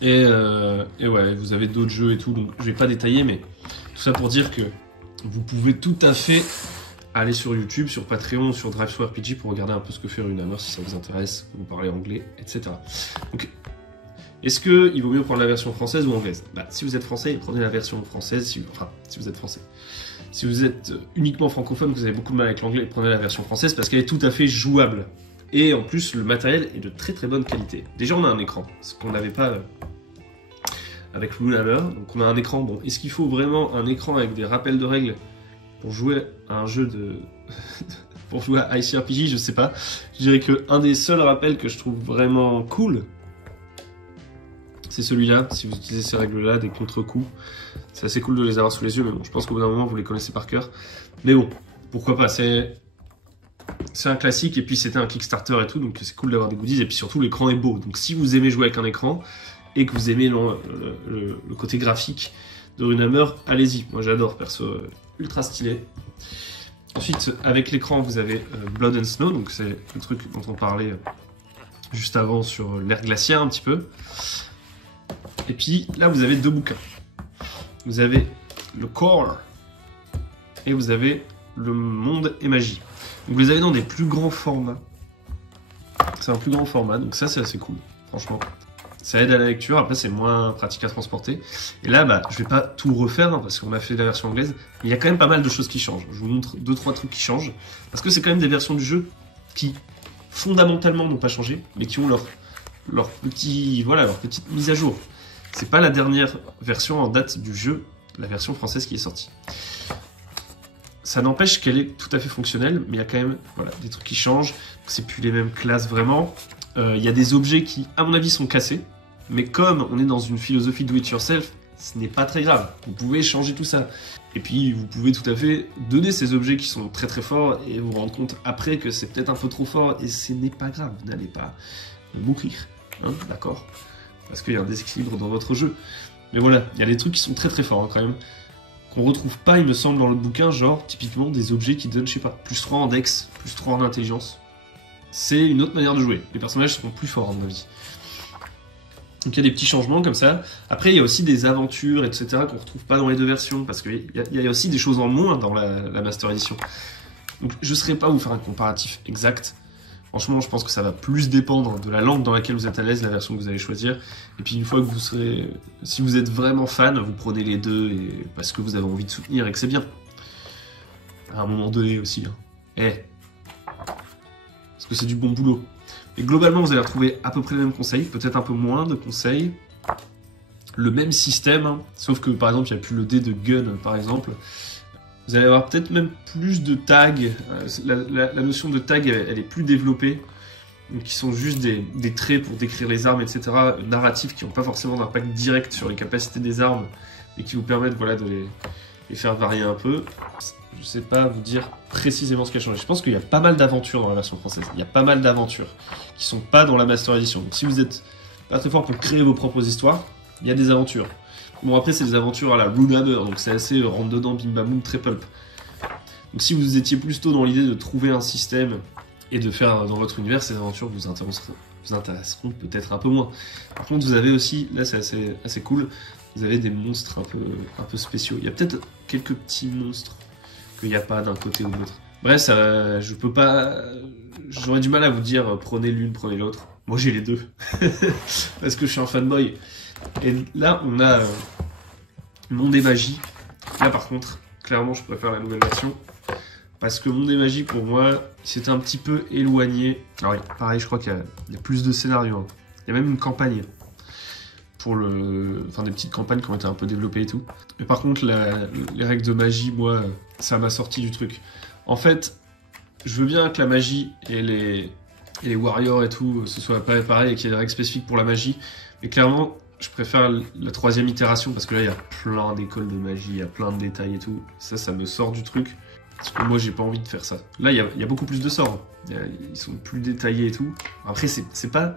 Et ouais, vous avez d'autres jeux et tout, donc je vais pas détailler, mais tout ça pour dire que vous pouvez tout à fait aller sur YouTube, sur Patreon, sur DriveThruRPG pour regarder un peu ce que fait Runehammer si ça vous intéresse, vous parlez anglais, etc. Donc, est-ce qu'il vaut mieux prendre la version française ou anglaise? Bah, si vous êtes français, prenez la version française, si vous êtes français. Si vous êtes uniquement francophone, vous avez beaucoup de mal avec l'anglais, prenez la version française parce qu'elle est tout à fait jouable. Et en plus, le matériel est de très très bonne qualité. Déjà, on a un écran, ce qu'on n'avait pas avec Runehammer. Donc on a un écran. Bon, est-ce qu'il faut vraiment un écran avec des rappels de règles pour jouer à un jeu de... pour jouer à ICRPG? Je sais pas. Je dirais que un des seuls rappels que je trouve vraiment cool, c'est celui-là. Si vous utilisez ces règles-là, des contre-coups, c'est assez cool de les avoir sous les yeux, mais bon, je pense qu'au bout d'un moment, vous les connaissez par cœur. Mais bon, pourquoi pas, c'est un classique, et puis c'était un Kickstarter et tout, donc c'est cool d'avoir des goodies, et puis surtout, l'écran est beau. Donc si vous aimez jouer avec un écran, et que vous aimez le côté graphique de Runehammer, allez-y. Moi, j'adore, perso, ultra stylé. Ensuite, avec l'écran, vous avez Blood and Snow, donc c'est le truc dont on parlait juste avant sur l'ère glaciaire, un petit peu. Et puis, là, vous avez deux bouquins. Vous avez le Core et vous avez le Monde et Magie. Donc, vous les avez dans des plus grands formats. C'est un plus grand format, donc ça, c'est assez cool, franchement. Ça aide à la lecture, après c'est moins pratique à transporter. Et là, bah, je vais pas tout refaire, hein, parce qu'on a fait la version anglaise. Mais il y a quand même pas mal de choses qui changent. Je vous montre 2-3 trucs qui changent. Parce que c'est quand même des versions du jeu qui, fondamentalement, n'ont pas changé, mais qui ont leur petite mise à jour. C'est pas la dernière version en date du jeu, la version française qui est sortie. Ça n'empêche qu'elle est tout à fait fonctionnelle, mais il y a quand même des trucs qui changent. C'est plus les mêmes classes vraiment. Il y a des objets qui, à mon avis, sont cassés. Mais comme on est dans une philosophie do it yourself, ce n'est pas très grave. Vous pouvez changer tout ça. Et puis, vous pouvez tout à fait donner ces objets qui sont très très forts et vous rendre compte après que c'est peut-être un peu trop fort et ce n'est pas grave. Vous n'allez pas mourir, hein, d'accord? Parce qu'il y a un déséquilibre dans votre jeu. Mais voilà, il y a des trucs qui sont très très forts, hein, quand même. Qu'on retrouve pas, il me semble, dans le bouquin, genre, typiquement, des objets qui donnent, je sais pas, plus 3 en dex, plus 3 en intelligence. C'est une autre manière de jouer. Les personnages seront plus forts, à mon avis. Donc il y a des petits changements comme ça. Après, il y a aussi des aventures, etc. qu'on retrouve pas dans les deux versions, parce qu'il y a aussi des choses en moins dans la Master Edition. Donc je ne saurais pas vous faire un comparatif exact. Franchement, je pense que ça va plus dépendre de la langue dans laquelle vous êtes à l'aise, la version que vous allez choisir. Et puis une fois que vous serez... Si vous êtes vraiment fan, vous prenez les deux et... parce que vous avez envie de soutenir et que c'est bien. À un moment donné aussi. Hein. Parce que c'est du bon boulot. Et globalement, vous allez retrouver à peu près les mêmes conseils, peut-être un peu moins de conseils. Le même système, hein, sauf que par exemple, il n'y a plus le dé de gun, par exemple. Vous allez avoir peut-être même plus de tags. La notion de tag, elle est plus développée. Donc, qui sont juste des traits pour décrire les armes, etc. Narratifs qui n'ont pas forcément d'impact direct sur les capacités des armes, mais qui vous permettent de les faire varier un peu. Je ne sais pas vous dire précisément ce qui a changé. Je pense qu'il y a pas mal d'aventures dans la version française. Il y a pas mal d'aventures qui sont pas dans la Master Edition. Donc si vous êtes pas très fort pour créer vos propres histoires, il y a des aventures. Bon, après, c'est des aventures à la Runehammer, donc c'est assez rentre dedans, bim bam boum, très pulp. Donc si vous étiez plus tôt dans l'idée de trouver un système et de faire dans votre univers, ces aventures vous intéresseront peut-être un peu moins. Par contre, vous avez aussi, là c'est assez cool, vous avez des monstres un peu spéciaux. Il y a peut-être quelques petits monstres qu'il n'y a pas d'un côté ou de l'autre. Bref, ça, je peux pas... J'aurais du mal à vous dire prenez l'une, prenez l'autre. Moi j'ai les deux. Parce que je suis un fanboy. Et là, on a Monde et Magie. Là par contre, clairement je préfère la nouvelle version. Parce que Monde et Magie, pour moi, c'est un petit peu éloigné. Ah oui, pareil, je crois qu'il y a plus de scénarios. Hein. Il y a même une campagne. Enfin, des petites campagnes qui ont été un peu développées et tout. Mais par contre, les règles de magie, moi, ça m'a sorti du truc. En fait, je veux bien que la magie et les warriors et tout, ce soit pas pareil et qu'il y ait des règles spécifiques pour la magie. Mais clairement, je préfère la troisième itération parce que là, il y a plein d'écoles de magie, il y a plein de détails et tout. Ça me sort du truc. Parce que moi, j'ai pas envie de faire ça. Là, il y a beaucoup plus de sorts. Ils sont plus détaillés et tout. Après, c'est pas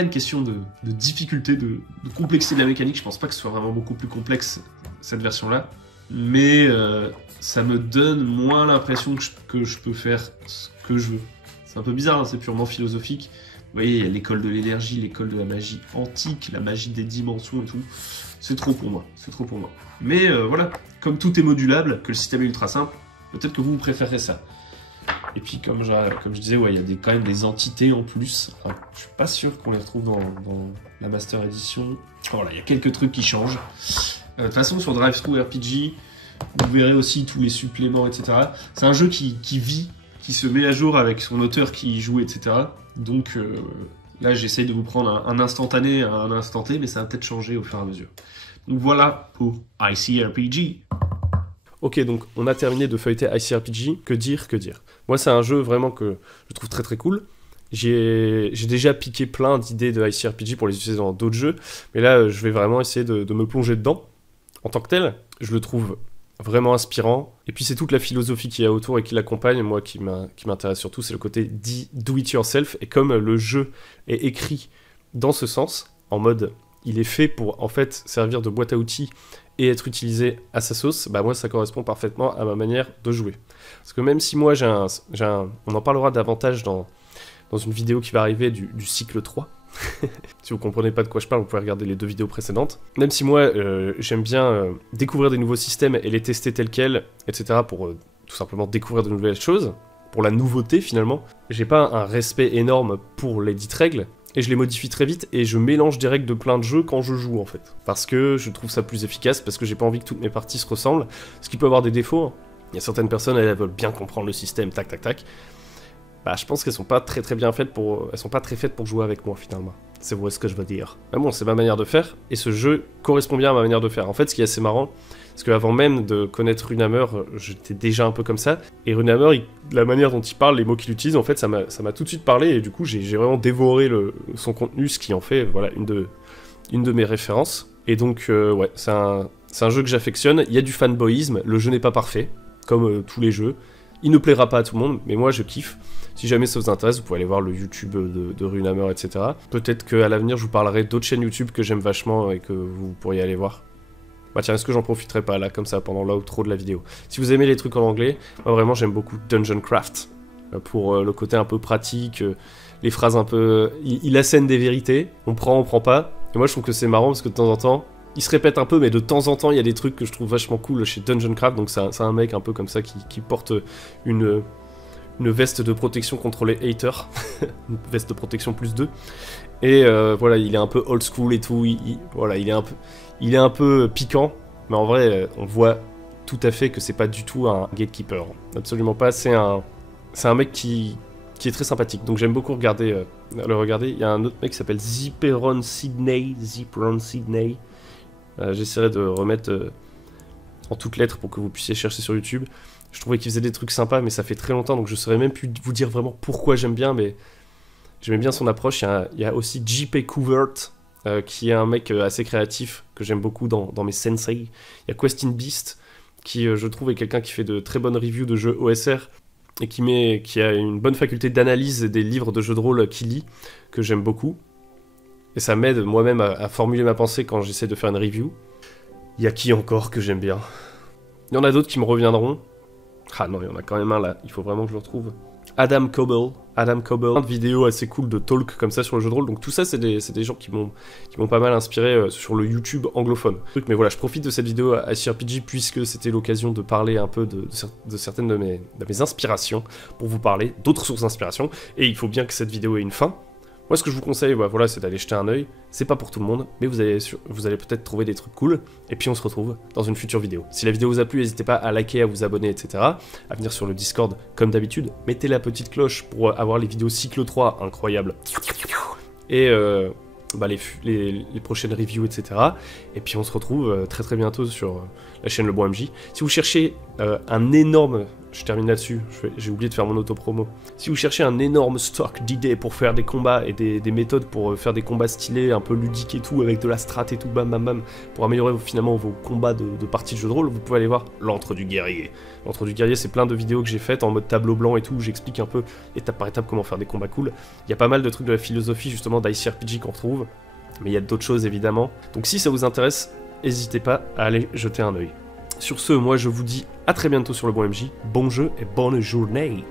une question de difficulté, de complexité de la mécanique. Je pense pas que ce soit vraiment beaucoup plus complexe, cette version-là. Mais ça me donne moins l'impression que je peux faire ce que je veux. C'est un peu bizarre, hein, c'est purement philosophique. Vous voyez, il y a l'école de l'énergie, l'école de la magie antique, la magie des dimensions et tout. C'est trop pour moi, c'est trop pour moi. Mais voilà, comme tout est modulable, que le système est ultra simple, peut-être que vous préférez ça. Et puis comme je disais, ouais, il y a quand même des entités en plus. Alors, je suis pas sûr qu'on les retrouve dans la Master Edition. Voilà, il y a quelques trucs qui changent. De toute façon, sur DriveThru RPG, vous verrez aussi tous les suppléments, etc. C'est un jeu qui vit, qui se met à jour avec son auteur qui y joue, etc. Donc là, j'essaye de vous prendre un instantané à un instant T, mais ça va peut-être changer au fur et à mesure. Donc voilà pour ICRPG. Ok, donc on a terminé de feuilleter ICRPG. Que dire, que dire. Moi, c'est un jeu vraiment que je trouve très très cool. J'ai déjà piqué plein d'idées de ICRPG pour les utiliser dans d'autres jeux, mais là, je vais vraiment essayer de me plonger dedans. En tant que tel, je le trouve vraiment inspirant. Et puis c'est toute la philosophie qu'il y a autour et qui l'accompagne. Moi, qui m'intéresse surtout, c'est le côté do it yourself. Et comme le jeu est écrit dans ce sens, en mode, il est fait pour en fait servir de boîte à outils et être utilisé à sa sauce, bah moi ça correspond parfaitement à ma manière de jouer. Parce que même si moi on en parlera davantage dans une vidéo qui va arriver du cycle 3, si vous comprenez pas de quoi je parle, vous pouvez regarder les 2 vidéos précédentes. Même si moi j'aime bien découvrir des nouveaux systèmes et les tester tels quels, etc. pour tout simplement découvrir de nouvelles choses, pour la nouveauté finalement, j'ai pas un respect énorme pour les dites règles, et je les modifie très vite, et je mélange des règles de plein de jeux quand je joue, en fait. Parce que je trouve ça plus efficace, parce que j'ai pas envie que toutes mes parties se ressemblent, ce qui peut avoir des défauts. Il y a certaines personnes, elles veulent bien comprendre le système, tac, tac, tac. Bah, je pense qu'elles sont pas très bien faites pour... Elles sont pas très faites pour jouer avec moi, finalement. C'est vrai ce que je veux dire. Mais bon, c'est ma manière de faire, et ce jeu correspond bien à ma manière de faire. En fait, ce qui est assez marrant, parce qu'avant même de connaître Runehammer, j'étais déjà un peu comme ça. Et Runehammer, la manière dont il parle, les mots qu'il utilise, en fait, ça m'a tout de suite parlé. Et du coup, j'ai vraiment dévoré son contenu, ce qui en fait, voilà, une de mes références. Et donc, ouais, c'est un jeu que j'affectionne. Il y a du fanboyisme, le jeu n'est pas parfait, comme tous les jeux. Il ne plaira pas à tout le monde, mais moi, je kiffe. Si jamais ça vous intéresse, vous pouvez aller voir le YouTube de Runehammer, etc. Peut-être qu'à l'avenir, je vous parlerai d'autres chaînes YouTube que j'aime vachement et que vous pourriez aller voir. Bah tiens, est-ce que j'en profiterai pas là, comme ça, pendant l'outro de la vidéo. Si vous aimez les trucs en anglais, moi vraiment j'aime beaucoup Dungeon Craft, pour le côté un peu pratique, les phrases un peu... Il assène des vérités, on prend pas, et moi je trouve que c'est marrant parce que de temps en temps, il se répète un peu, mais de temps en temps il y a des trucs que je trouve vachement cool chez Dungeon Craft, donc c'est un mec un peu comme ça qui porte une veste de protection contre les haters, une veste de protection +2, et voilà, il est un peu old school et tout, voilà, il est un peu piquant, mais en vrai, on voit tout à fait que c'est pas du tout un gatekeeper. Absolument pas, c'est un mec qui est très sympathique, donc j'aime beaucoup le regarder. Il y a un autre mec qui s'appelle Zipperon Sydney. J'essaierai de remettre en toutes lettres pour que vous puissiez chercher sur YouTube. Je trouvais qu'il faisait des trucs sympas, mais ça fait très longtemps, donc je saurais même plus vous dire vraiment pourquoi j'aime bien, mais j'aimais bien son approche. Il y a aussi JP Couvert, qui est un mec assez créatif, que j'aime beaucoup dans mes sensei. Il y a Questin Beast, qui je trouve est quelqu'un qui fait de très bonnes reviews de jeux OSR, et qui a une bonne faculté d'analyse des livres de jeux de rôle qu'il lit, que j'aime beaucoup. Et ça m'aide moi-même à formuler ma pensée quand j'essaie de faire une review. Il y a qui encore que j'aime bien? Il y en a d'autres qui me reviendront. Ah non, il y en a quand même un là, il faut vraiment que je le retrouve. Adam Coble, plein de vidéos assez cool de talk comme ça sur le jeu de rôle, donc tout ça c'est des gens qui m'ont pas mal inspiré sur le YouTube anglophone. Mais voilà, je profite de cette vidéo à ICRPG puisque c'était l'occasion de parler un peu de certaines de mes inspirations, pour vous parler d'autres sources d'inspiration, et il faut bien que cette vidéo ait une fin. Moi, ce que je vous conseille, bah, voilà, c'est d'aller jeter un œil. C'est pas pour tout le monde, mais vous allez peut-être trouver des trucs cool. Et puis on se retrouve dans une future vidéo. Si la vidéo vous a plu, n'hésitez pas à liker, à vous abonner, etc. À venir sur le Discord comme d'habitude. Mettez la petite cloche pour avoir les vidéos cycle 3 incroyables. Et bah, les prochaines reviews, etc. Et puis on se retrouve très bientôt sur la chaîne Le Bon MJ. Si vous cherchez un énorme je termine là-dessus, j'ai oublié de faire mon auto-promo. Si vous cherchez un énorme stock d'idées pour faire des combats et des méthodes pour faire des combats stylés, un peu ludiques et tout, avec de la strat et tout, bam bam bam, pour améliorer finalement vos combats de parties de jeux de rôle, vous pouvez aller voir l'Antre du Guerrier. L'Antre du Guerrier, c'est plein de vidéos que j'ai faites en mode tableau blanc et tout, où j'explique un peu étape par étape comment faire des combats cool. Il y a pas mal de trucs de la philosophie justement d'ICRPG qu'on retrouve, mais il y a d'autres choses évidemment. Donc si ça vous intéresse, n'hésitez pas à aller jeter un œil. Sur ce, moi je vous dis à très bientôt sur le bon MJ, bon jeu et bonne journée.